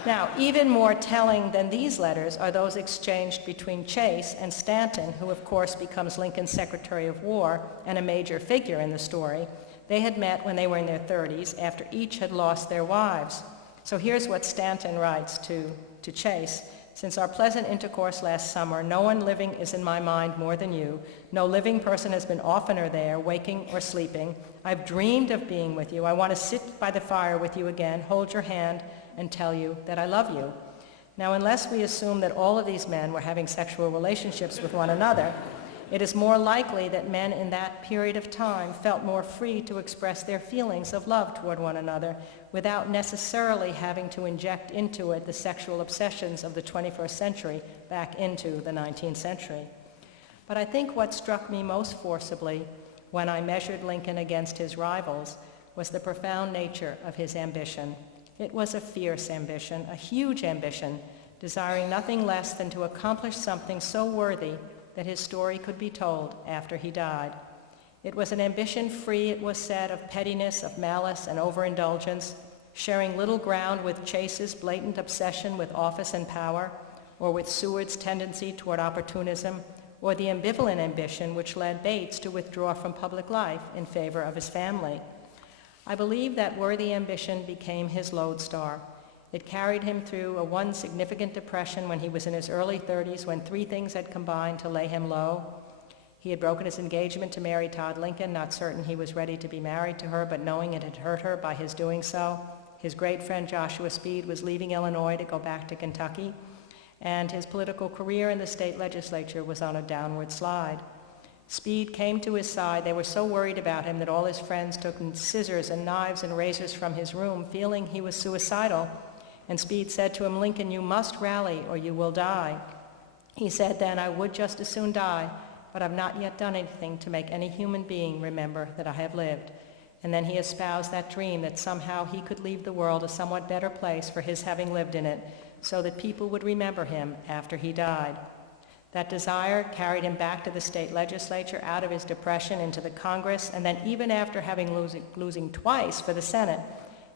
Now, even more telling than these letters are those exchanged between Chase and Stanton, who of course becomes Lincoln's Secretary of War and a major figure in the story. They had met when they were in their 30s, after each had lost their wives. So here's what Stanton writes to Chase. "Since our pleasant intercourse last summer, no one living is in my mind more than you. No living person has been oftener there, waking or sleeping. I've dreamed of being with you. I want to sit by the fire with you again, hold your hand, and tell you that I love you." Now, unless we assume that all of these men were having sexual relationships with one another, it is more likely that men in that period of time felt more free to express their feelings of love toward one another without necessarily having to inject into it the sexual obsessions of the 21st century back into the 19th century. But I think what struck me most forcibly when I measured Lincoln against his rivals was the profound nature of his ambition. It was a fierce ambition, a huge ambition, desiring nothing less than to accomplish something so worthy that his story could be told after he died. It was an ambition free, it was said, of pettiness, of malice, and overindulgence, sharing little ground with Chase's blatant obsession with office and power, or with Seward's tendency toward opportunism, or the ambivalent ambition which led Bates to withdraw from public life in favor of his family. I believe that worthy ambition became his lodestar. It carried him through one significant depression when he was in his early 30s, when three things had combined to lay him low. He had broken his engagement to Mary Todd Lincoln, not certain he was ready to be married to her, but knowing it had hurt her by his doing so. His great friend Joshua Speed was leaving Illinois to go back to Kentucky, and his political career in the state legislature was on a downward slide. Speed came to his side. They were so worried about him that all his friends took scissors and knives and razors from his room, feeling he was suicidal. And Speed said to him, "Lincoln, you must rally or you will die." He said then, "I would just as soon die, but I've not yet done anything to make any human being remember that I have lived." And then he espoused that dream that somehow he could leave the world a somewhat better place for his having lived in it, so that people would remember him after he died. That desire carried him back to the state legislature, out of his depression into the Congress, and then even after losing twice for the Senate,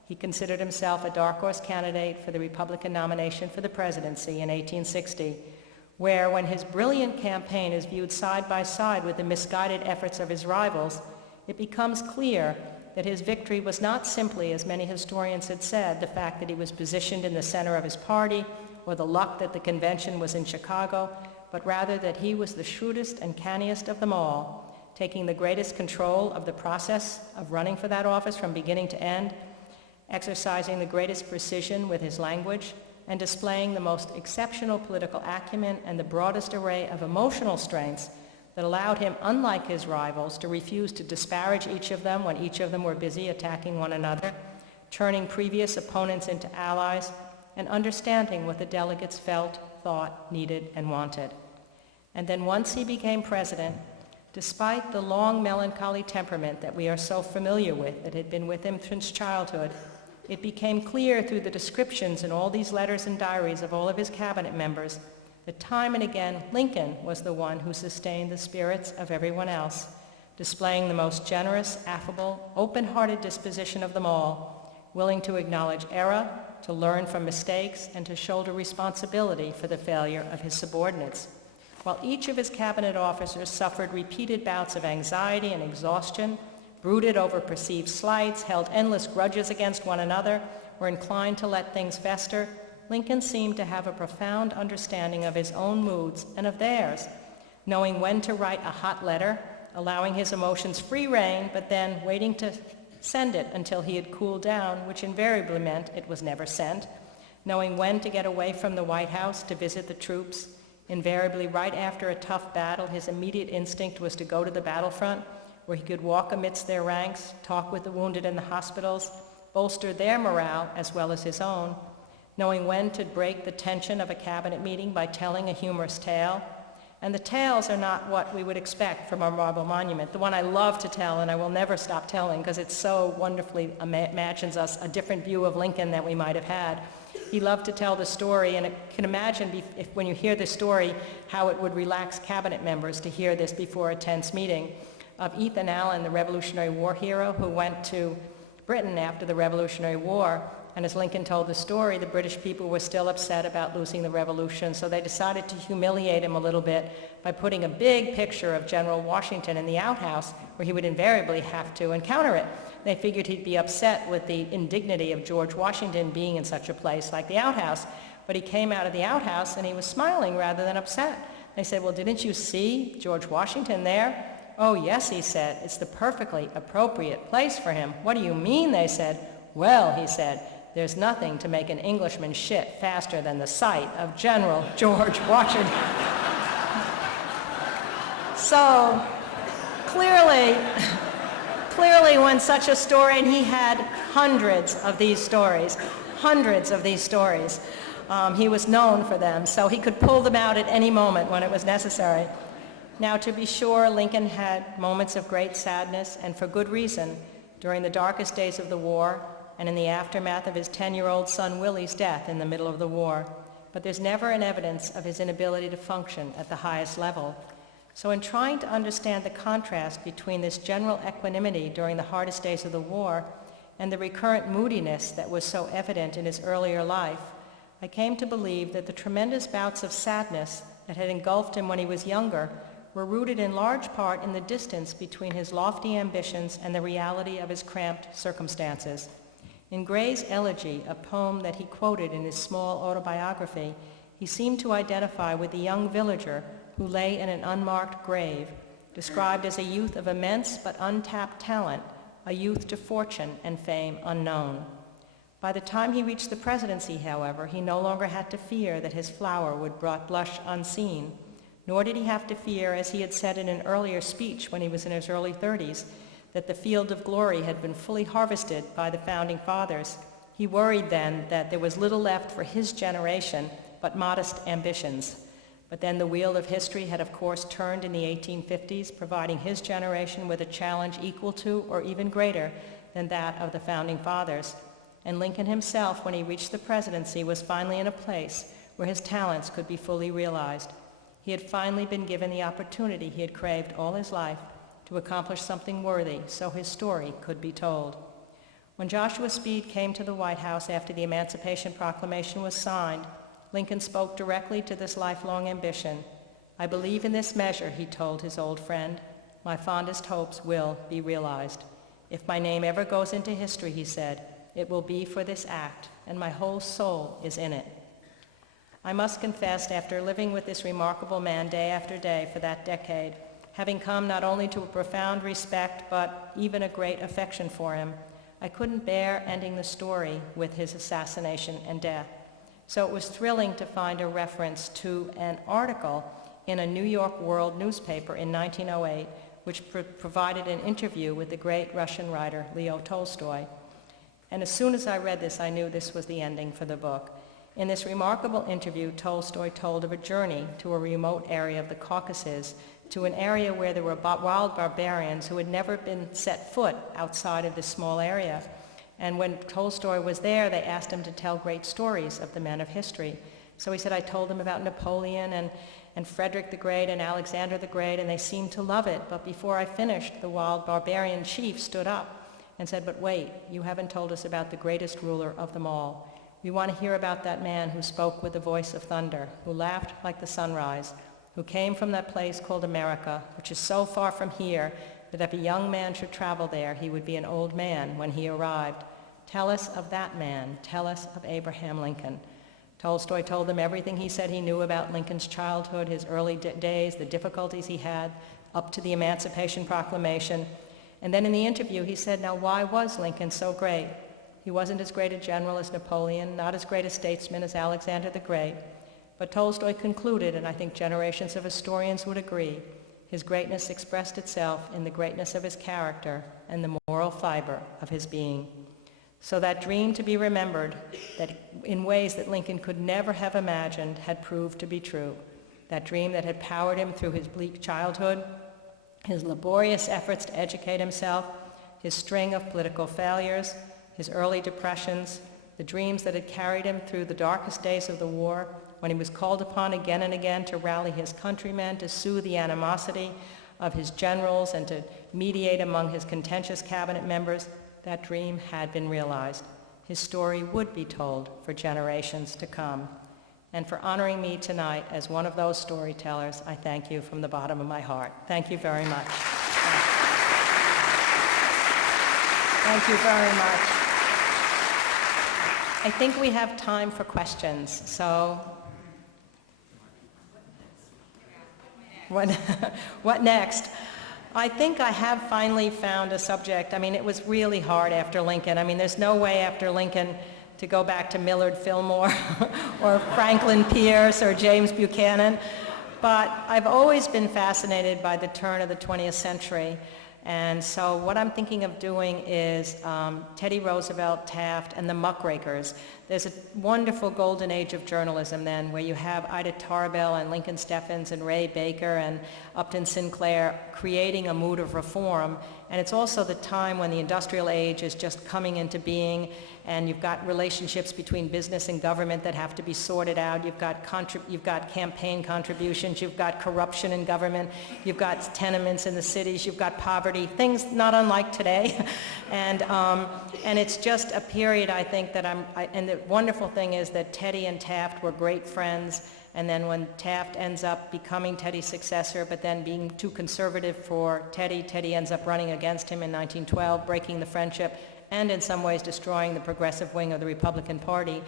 he considered himself a dark horse candidate for the Republican nomination for the presidency in 1860, where, when his brilliant campaign is viewed side by side with the misguided efforts of his rivals, it becomes clear that his victory was not simply, as many historians had said, the fact that he was positioned in the center of his party, or the luck that the convention was in Chicago, but rather that he was the shrewdest and canniest of them all, taking the greatest control of the process of running for that office from beginning to end, exercising the greatest precision with his language, and displaying the most exceptional political acumen and the broadest array of emotional strengths that allowed him, unlike his rivals, to refuse to disparage each of them when each of them were busy attacking one another, turning previous opponents into allies, and understanding what the delegates felt, thought, needed, and wanted. And then once he became president, despite the long melancholy temperament that we are so familiar with, that had been with him since childhood, it became clear through the descriptions in all these letters and diaries of all of his cabinet members that time and again Lincoln was the one who sustained the spirits of everyone else, displaying the most generous, affable, open-hearted disposition of them all, willing to acknowledge error, to learn from mistakes, and to shoulder responsibility for the failure of his subordinates. While each of his cabinet officers suffered repeated bouts of anxiety and exhaustion, brooded over perceived slights, held endless grudges against one another, were inclined to let things fester, Lincoln seemed to have a profound understanding of his own moods and of theirs, knowing when to write a hot letter, allowing his emotions free rein, but then waiting to send it until he had cooled down, which invariably meant it was never sent, knowing when to get away from the White House to visit the troops. Invariably, right after a tough battle, his immediate instinct was to go to the battlefront, where he could walk amidst their ranks, talk with the wounded in the hospitals, bolster their morale as well as his own, knowing when to break the tension of a cabinet meeting by telling a humorous tale. And the tales are not what we would expect from our marble monument. The one I love to tell, and I will never stop telling because it so wonderfully imagines us a different view of Lincoln that we might have had. He loved to tell the story, and it can imagine when you hear the story how it would relax cabinet members to hear this before a tense meeting, of Ethan Allen, the Revolutionary War hero who went to Britain after the Revolutionary War. And as Lincoln told the story, the British people were still upset about losing the revolution, so they decided to humiliate him a little bit by putting a big picture of General Washington in the outhouse, where he would invariably have to encounter it. They figured he'd be upset with the indignity of George Washington being in such a place like the outhouse. But he came out of the outhouse and he was smiling rather than upset. They said, "Well, didn't you see George Washington there?" "Oh, yes," he said. "It's the perfectly appropriate place for him." "What do you mean?" they said. "Well," he said, "there's nothing to make an Englishman shit faster than the sight of General George Washington." So, clearly when such a story, and he had hundreds of these stories, he was known for them, so he could pull them out at any moment when it was necessary. Now, to be sure, Lincoln had moments of great sadness, and for good reason, during the darkest days of the war, and in the aftermath of his 10-year-old son Willie's death in the middle of the war. But there's never an evidence of his inability to function at the highest level. So in trying to understand the contrast between this general equanimity during the hardest days of the war and the recurrent moodiness that was so evident in his earlier life, I came to believe that the tremendous bouts of sadness that had engulfed him when he was younger were rooted in large part in the distance between his lofty ambitions and the reality of his cramped circumstances. In Gray's Elegy, a poem that he quoted in his small autobiography, he seemed to identify with the young villager who lay in an unmarked grave, described as a youth of immense but untapped talent, a youth to fortune and fame unknown. By the time he reached the presidency, however, he no longer had to fear that his flower would blush unseen, nor did he have to fear, as he had said in an earlier speech when he was in his early 30s, that the field of glory had been fully harvested by the founding fathers. He worried then that there was little left for his generation but modest ambitions. But then the wheel of history had of course turned in the 1850s, providing his generation with a challenge equal to or even greater than that of the founding fathers. And Lincoln himself, when he reached the presidency, was finally in a place where his talents could be fully realized. He had finally been given the opportunity he had craved all his life to accomplish something worthy so his story could be told. When Joshua Speed came to the White House after the Emancipation Proclamation was signed, Lincoln spoke directly to this lifelong ambition. "I believe in this measure," he told his old friend. "My fondest hopes will be realized. If my name ever goes into history," he said, "it will be for this act, and my whole soul is in it." I must confess, after living with this remarkable man day after day for that decade, having come not only to a profound respect but even a great affection for him, I couldn't bear ending the story with his assassination and death. So it was thrilling to find a reference to an article in a New York World newspaper in 1908, which provided an interview with the great Russian writer Leo Tolstoy. And as soon as I read this, I knew this was the ending for the book. In this remarkable interview, Tolstoy told of a journey to a remote area of the Caucasus, to an area where there were wild barbarians who had never been set foot outside of this small area. And when Tolstoy was there, they asked him to tell great stories of the men of history. So he said, "I told them about Napoleon and Frederick the Great and Alexander the Great, and they seemed to love it. But before I finished, the wild barbarian chief stood up and said, 'But wait, you haven't told us about the greatest ruler of them all. We want to hear about that man who spoke with the voice of thunder, who laughed like the sunrise, who came from that place called America, which is so far from here that if a young man should travel there, he would be an old man when he arrived. Tell us of that man. Tell us of Abraham Lincoln.'" Tolstoy told them everything he said he knew about Lincoln's childhood, his early days, the difficulties he had up to the Emancipation Proclamation. And then in the interview, he said, "Now, why was Lincoln so great? He wasn't as great a general as Napoleon, not as great a statesman as Alexander the Great." But Tolstoy concluded, and I think generations of historians would agree, his greatness expressed itself in the greatness of his character and the moral fiber of his being. So that dream to be remembered, that in ways that Lincoln could never have imagined, had proved to be true. That dream that had powered him through his bleak childhood, his laborious efforts to educate himself, his string of political failures, his early depressions, the dreams that had carried him through the darkest days of the war, when he was called upon again and again to rally his countrymen, to soothe the animosity of his generals, and to mediate among his contentious cabinet members. That dream had been realized. His story would be told for generations to come. And for honoring me tonight as one of those storytellers, I thank you from the bottom of my heart. Thank you very much. Thank you very much. I think we have time for questions, so what next? I think I have finally found a subject. I mean, it was really hard after Lincoln. I mean, there's no way after Lincoln to go back to Millard Fillmore or Franklin Pierce or James Buchanan. But I've always been fascinated by the turn of the 20th century. And so what I'm thinking of doing is Teddy Roosevelt, Taft, and the muckrakers. There's a wonderful golden age of journalism then, where you have Ida Tarbell and Lincoln Steffens and Ray Baker and Upton Sinclair creating a mood of reform. And it's also the time when the industrial age is just coming into being, and you've got relationships between business and government that have to be sorted out. You've got campaign contributions. You've got corruption in government. You've got tenements in the cities. You've got poverty, things not unlike today. And it's just a period, I think, that and the wonderful thing is that Teddy and Taft were great friends. And then when Taft ends up becoming Teddy's successor, but then being too conservative for Teddy, Teddy ends up running against him in 1912, breaking the friendship, and in some ways destroying the progressive wing of the Republican Party.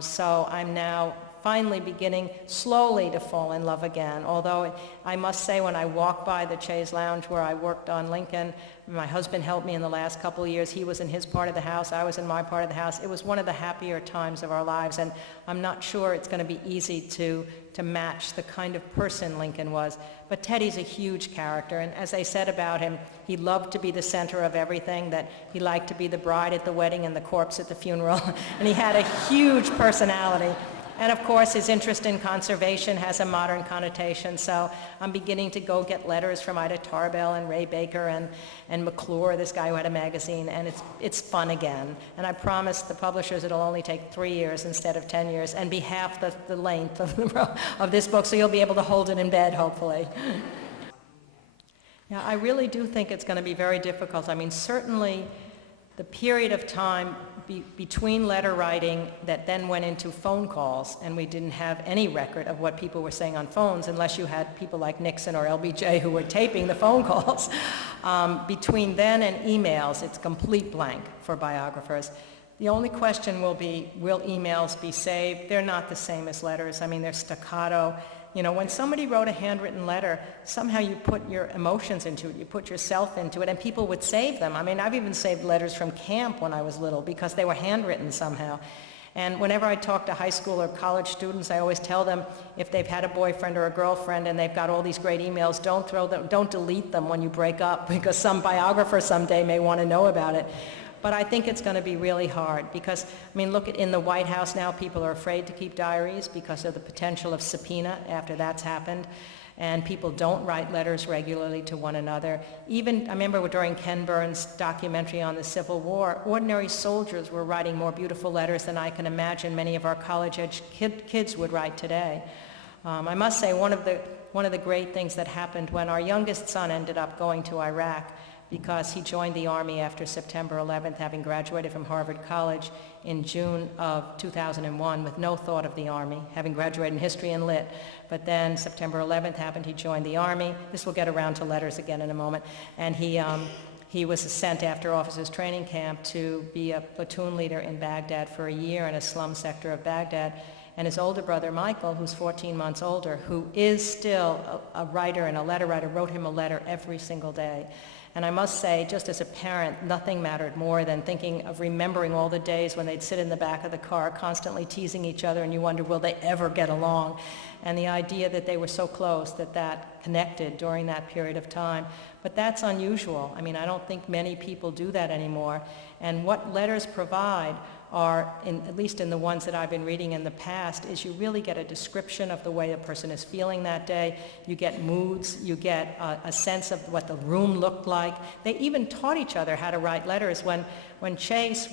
So I'm now finally beginning slowly to fall in love again. Although I must say, when I walk by the Chaise Lounge where I worked on Lincoln, my husband helped me in the last couple of years. He was in his part of the house, I was in my part of the house. It was one of the happier times of our lives, and I'm not sure it's going to be easy to match the kind of person Lincoln was. But Teddy's a huge character, and as I said about him, he loved to be the center of everything, that he liked to be the bride at the wedding and the corpse at the funeral, and he had a huge personality. And of course, his interest in conservation has a modern connotation, so I'm beginning to go get letters from Ida Tarbell and Ray Baker and McClure, this guy who had a magazine, and it's fun again. And I promise the publishers it'll only take 3 years instead of 10 years and be half the length of this book, so you'll be able to hold it in bed, hopefully. Yeah, I really do think it's going to be very difficult. I mean, certainly the period of time between letter writing that then went into phone calls, and we didn't have any record of what people were saying on phones unless you had people like Nixon or LBJ who were taping the phone calls. Between then and emails, it's complete blank for biographers. The only question will be, will emails be saved? They're not the same as letters. I mean, they're staccato. You know, when somebody wrote a handwritten letter, somehow you put your emotions into it, you put yourself into it, and people would save them. I mean, I've even saved letters from camp when I was little because they were handwritten somehow. And whenever I talk to high school or college students, I always tell them if they've had a boyfriend or a girlfriend and they've got all these great emails, don't delete them when you break up because some biographer someday may want to know about it. But I think it's going to be really hard because, I mean, look, in the White House now, people are afraid to keep diaries because of the potential of subpoena after that's happened. And people don't write letters regularly to one another. Even, I remember during Ken Burns' documentary on the Civil War, ordinary soldiers were writing more beautiful letters than I can imagine many of our college-age kids would write today. I must say, one of the great things that happened when our youngest son ended up going to Iraq, because he joined the Army after September 11th, having graduated from Harvard College in June of 2001 with no thought of the Army, having graduated in history and lit. But then September 11th happened, he joined the Army. This will get around to letters again in a moment. And he was sent after officers training camp to be a platoon leader in Baghdad for a year in a slum sector of Baghdad. And his older brother, Michael, who's 14 months older, who is still a writer and a letter writer, wrote him a letter every single day. And I must say, just as a parent, nothing mattered more than thinking of remembering all the days when they'd sit in the back of the car constantly teasing each other and you wonder, will they ever get along? And the idea that they were so close that connected during that period of time. But that's unusual. I mean, I don't think many people do that anymore. And what letters provide are, at least in the ones that I've been reading in the past, is you really get a description of the way a person is feeling that day. You get moods. You get a sense of what the room looked like. They even taught each other how to write letters. When Chase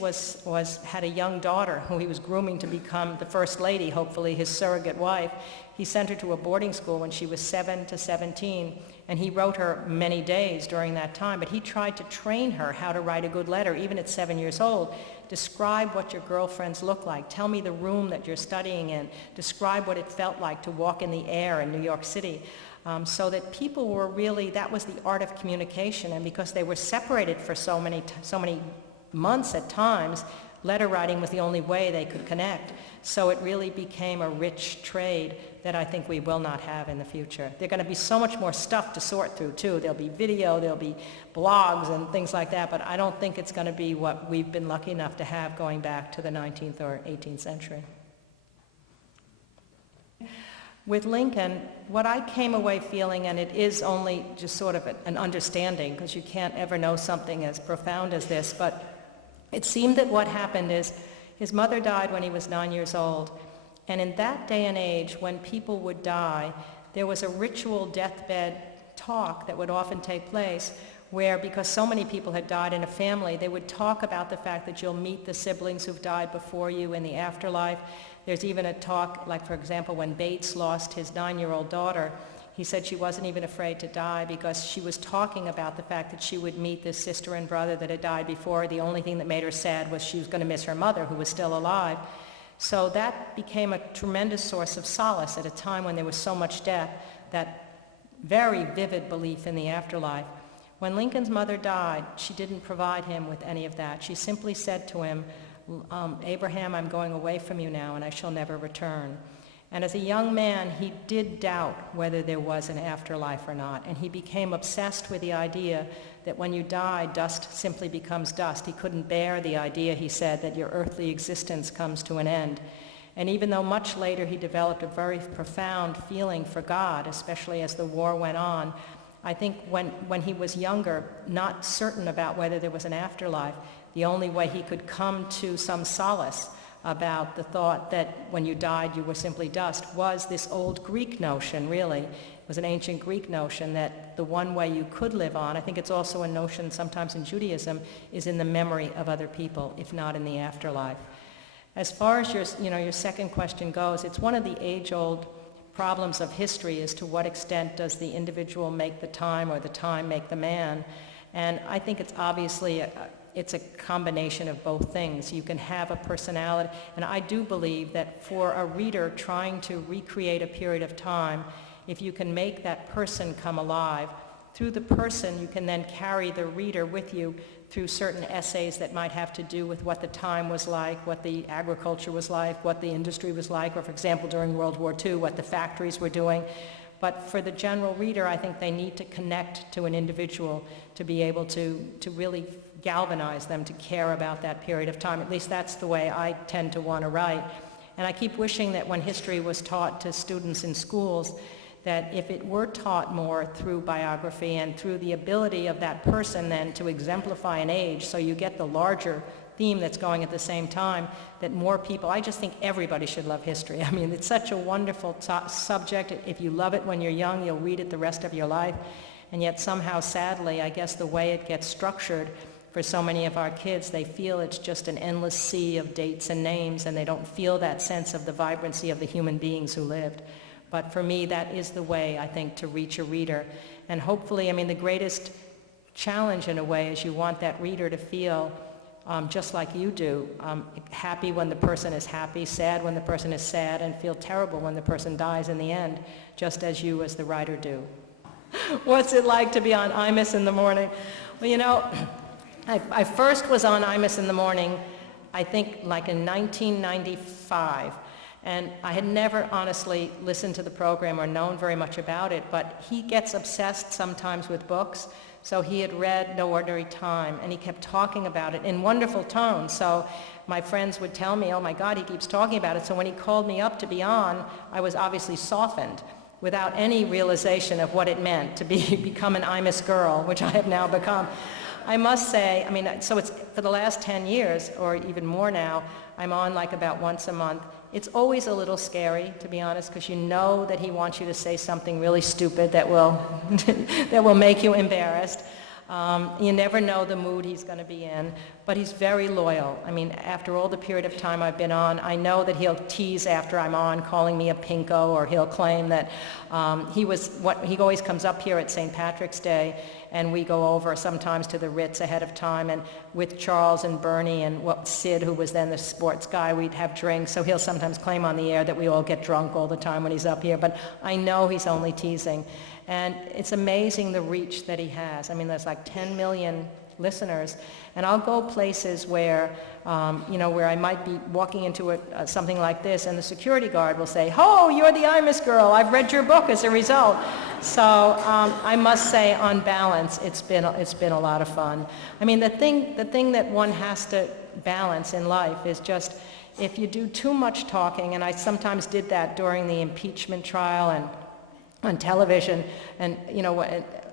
had a young daughter who he was grooming to become the first lady, hopefully his surrogate wife, he sent her to a boarding school when she was 7 to 17, and he wrote her many days during that time, but he tried to train her how to write a good letter, even at 7 years old. Describe what your girlfriends look like. Tell me the room that you're studying in. Describe what it felt like to walk in the air in New York City. So that people were really, that was the art of communication, and because they were separated for so many months at times, letter writing was the only way they could connect. So it really became a rich trade that I think we will not have in the future. There's going to be so much more stuff to sort through, too. There'll be video, there'll be blogs and things like that, but I don't think it's going to be what we've been lucky enough to have going back to the 19th or 18th century. With Lincoln, what I came away feeling, and it is only just sort of an understanding, because you can't ever know something as profound as this, but it seemed that what happened is his mother died when he was 9 years old. And in that day and age, when people would die, there was a ritual deathbed talk that would often take place where, because so many people had died in a family, they would talk about the fact that you'll meet the siblings who've died before you in the afterlife. There's even a talk, like, for example, when Bates lost his 9-year-old daughter, he said she wasn't even afraid to die because she was talking about the fact that she would meet this sister and brother that had died before. The only thing that made her sad was she was going to miss her mother, who was still alive. So that became a tremendous source of solace at a time when there was so much death, that very vivid belief in the afterlife. When Lincoln's mother died, she didn't provide him with any of that. She simply said to him, Abraham, I'm going away from you now, and I shall never return. And as a young man, he did doubt whether there was an afterlife or not, and he became obsessed with the idea that when you die, dust simply becomes dust. He couldn't bear the idea, he said, that your earthly existence comes to an end. And even though much later he developed a very profound feeling for God, especially as the war went on, I think when he was younger, not certain about whether there was an afterlife, the only way he could come to some solace about the thought that when you died you were simply dust was this old Greek notion, really. It was an ancient Greek notion that the one way you could live on, I think it's also a notion sometimes in Judaism, is in the memory of other people, if not in the afterlife. As far as your second question goes, it's one of the age-old problems of history is to what extent does the individual make the time or the time make the man. And I think it's obviously it's a combination of both things. You can have a personality, and I do believe that for a reader trying to recreate a period of time, if you can make that person come alive, through the person you can then carry the reader with you through certain essays that might have to do with what the time was like, what the agriculture was like, what the industry was like, or for example during World War II, what the factories were doing. But for the general reader, I think they need to connect to an individual to be able to really galvanize them to care about that period of time. At least that's the way I tend to want to write. And I keep wishing that when history was taught to students in schools, that if it were taught more through biography and through the ability of that person then to exemplify an age, so you get the larger theme that's going at the same time, that more people, I just think everybody should love history. I mean, it's such a wonderful subject. If you love it when you're young, you'll read it the rest of your life. And yet somehow, sadly, I guess the way it gets structured for so many of our kids, they feel it's just an endless sea of dates and names, and they don't feel that sense of the vibrancy of the human beings who lived. But for me, that is the way, I think, to reach a reader. And hopefully, I mean, the greatest challenge in a way is you want that reader to feel just like you do, happy when the person is happy, sad when the person is sad, and feel terrible when the person dies in the end, just as you as the writer do. What's it like to be on Imus in the morning? Well, you know, I first was on Imus in the morning, I think like in 1995. And I had never honestly listened to the program or known very much about it, but he gets obsessed sometimes with books. So he had read No Ordinary Time, and he kept talking about it in wonderful tones. So my friends would tell me, oh my God, he keeps talking about it. So when he called me up to be on, I was obviously softened without any realization of what it meant to become an Imus girl, which I have now become. I must say, I mean, so it's for the last 10 years, or even more now, I'm on like about once a month. It's always a little scary, to be honest, because you know that he wants you to say something really stupid that will that will make you embarrassed. You never know the mood he's going to be in, but he's very loyal. I mean, after all the period of time I've been on, I know that he'll tease after I'm on, calling me a pinko, or he'll claim that he always comes up here at St. Patrick's Day, and we go over sometimes to the Ritz ahead of time, and with Charles and Bernie and Sid, who was then the sports guy, we'd have drinks, so he'll sometimes claim on the air that we all get drunk all the time when he's up here, but I know he's only teasing. And it's amazing the reach that he has. I mean, there's like 10 million listeners, and I'll go places where, where I might be walking into something like this, and the security guard will say, "Oh, you're the Imus girl. I've read your book as a result." So I must say, on balance, it's been a lot of fun. I mean, the thing that one has to balance in life is just if you do too much talking, and I sometimes did that during the impeachment trial and on television, and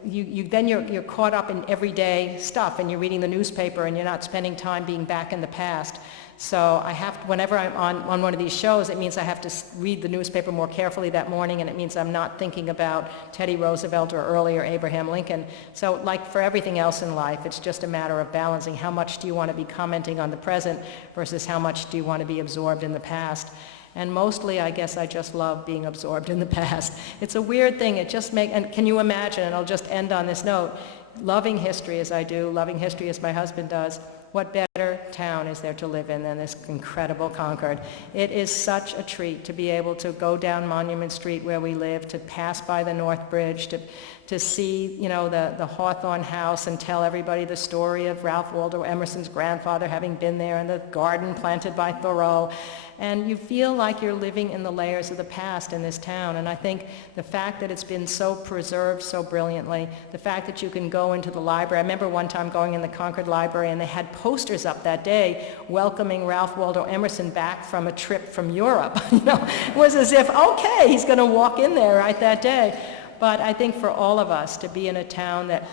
you're caught up in everyday stuff, and you're reading the newspaper, and you're not spending time being back in the past. So whenever I'm on one of these shows, it means I have to read the newspaper more carefully that morning, and it means I'm not thinking about Teddy Roosevelt or earlier Abraham Lincoln. So like for everything else in life, it's just a matter of balancing how much do you want to be commenting on the present versus how much do you want to be absorbed in the past. And mostly, I guess I just love being absorbed in the past. It's a weird thing. And can you imagine, and I'll just end on this note, loving history as I do, loving history as my husband does, what better town is there to live in than this incredible Concord? It is such a treat to be able to go down Monument Street where we live, to pass by the North Bridge, to see, the Hawthorne House and tell everybody the story of Ralph Waldo Emerson's grandfather having been there, and the garden planted by Thoreau. And you feel like you're living in the layers of the past in this town. And I think the fact that it's been so preserved so brilliantly, the fact that you can go into the library. I remember one time going in the Concord Library, and they had posters up that day welcoming Ralph Waldo Emerson back from a trip from Europe. It was as if, okay, he's going to walk in there right that day. But I think for all of us to be in a town that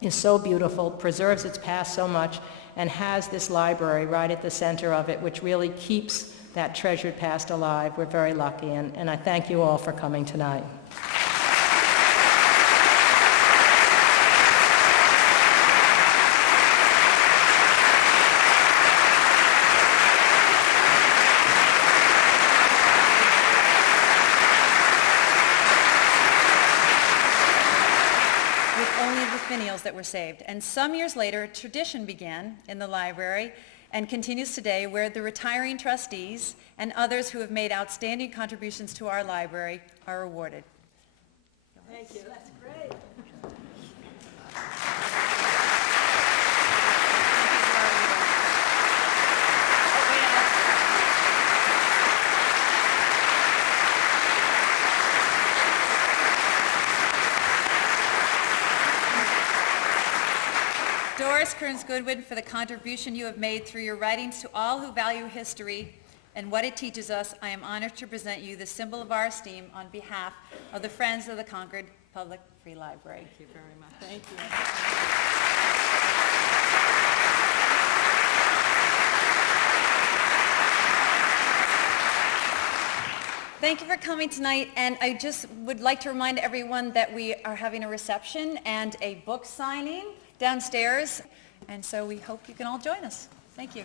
is so beautiful, preserves its past so much, and has this library right at the center of it, which really keeps that treasured past alive. We're very lucky, and I thank you all for coming tonight. Finials that were saved. And some years later, a tradition began in the library and continues today where the retiring trustees and others who have made outstanding contributions to our library are awarded. Thank you. That's great. Doris Kearns Goodwin, for the contribution you have made through your writings to all who value history and what it teaches us, I am honored to present you the symbol of our esteem on behalf of the Friends of the Concord Public Free Library. Thank you very much. Thank you. Thank you for coming tonight, and I just would like to remind everyone that we are having a reception and a book signing downstairs, and so we hope you can all join us. Thank you.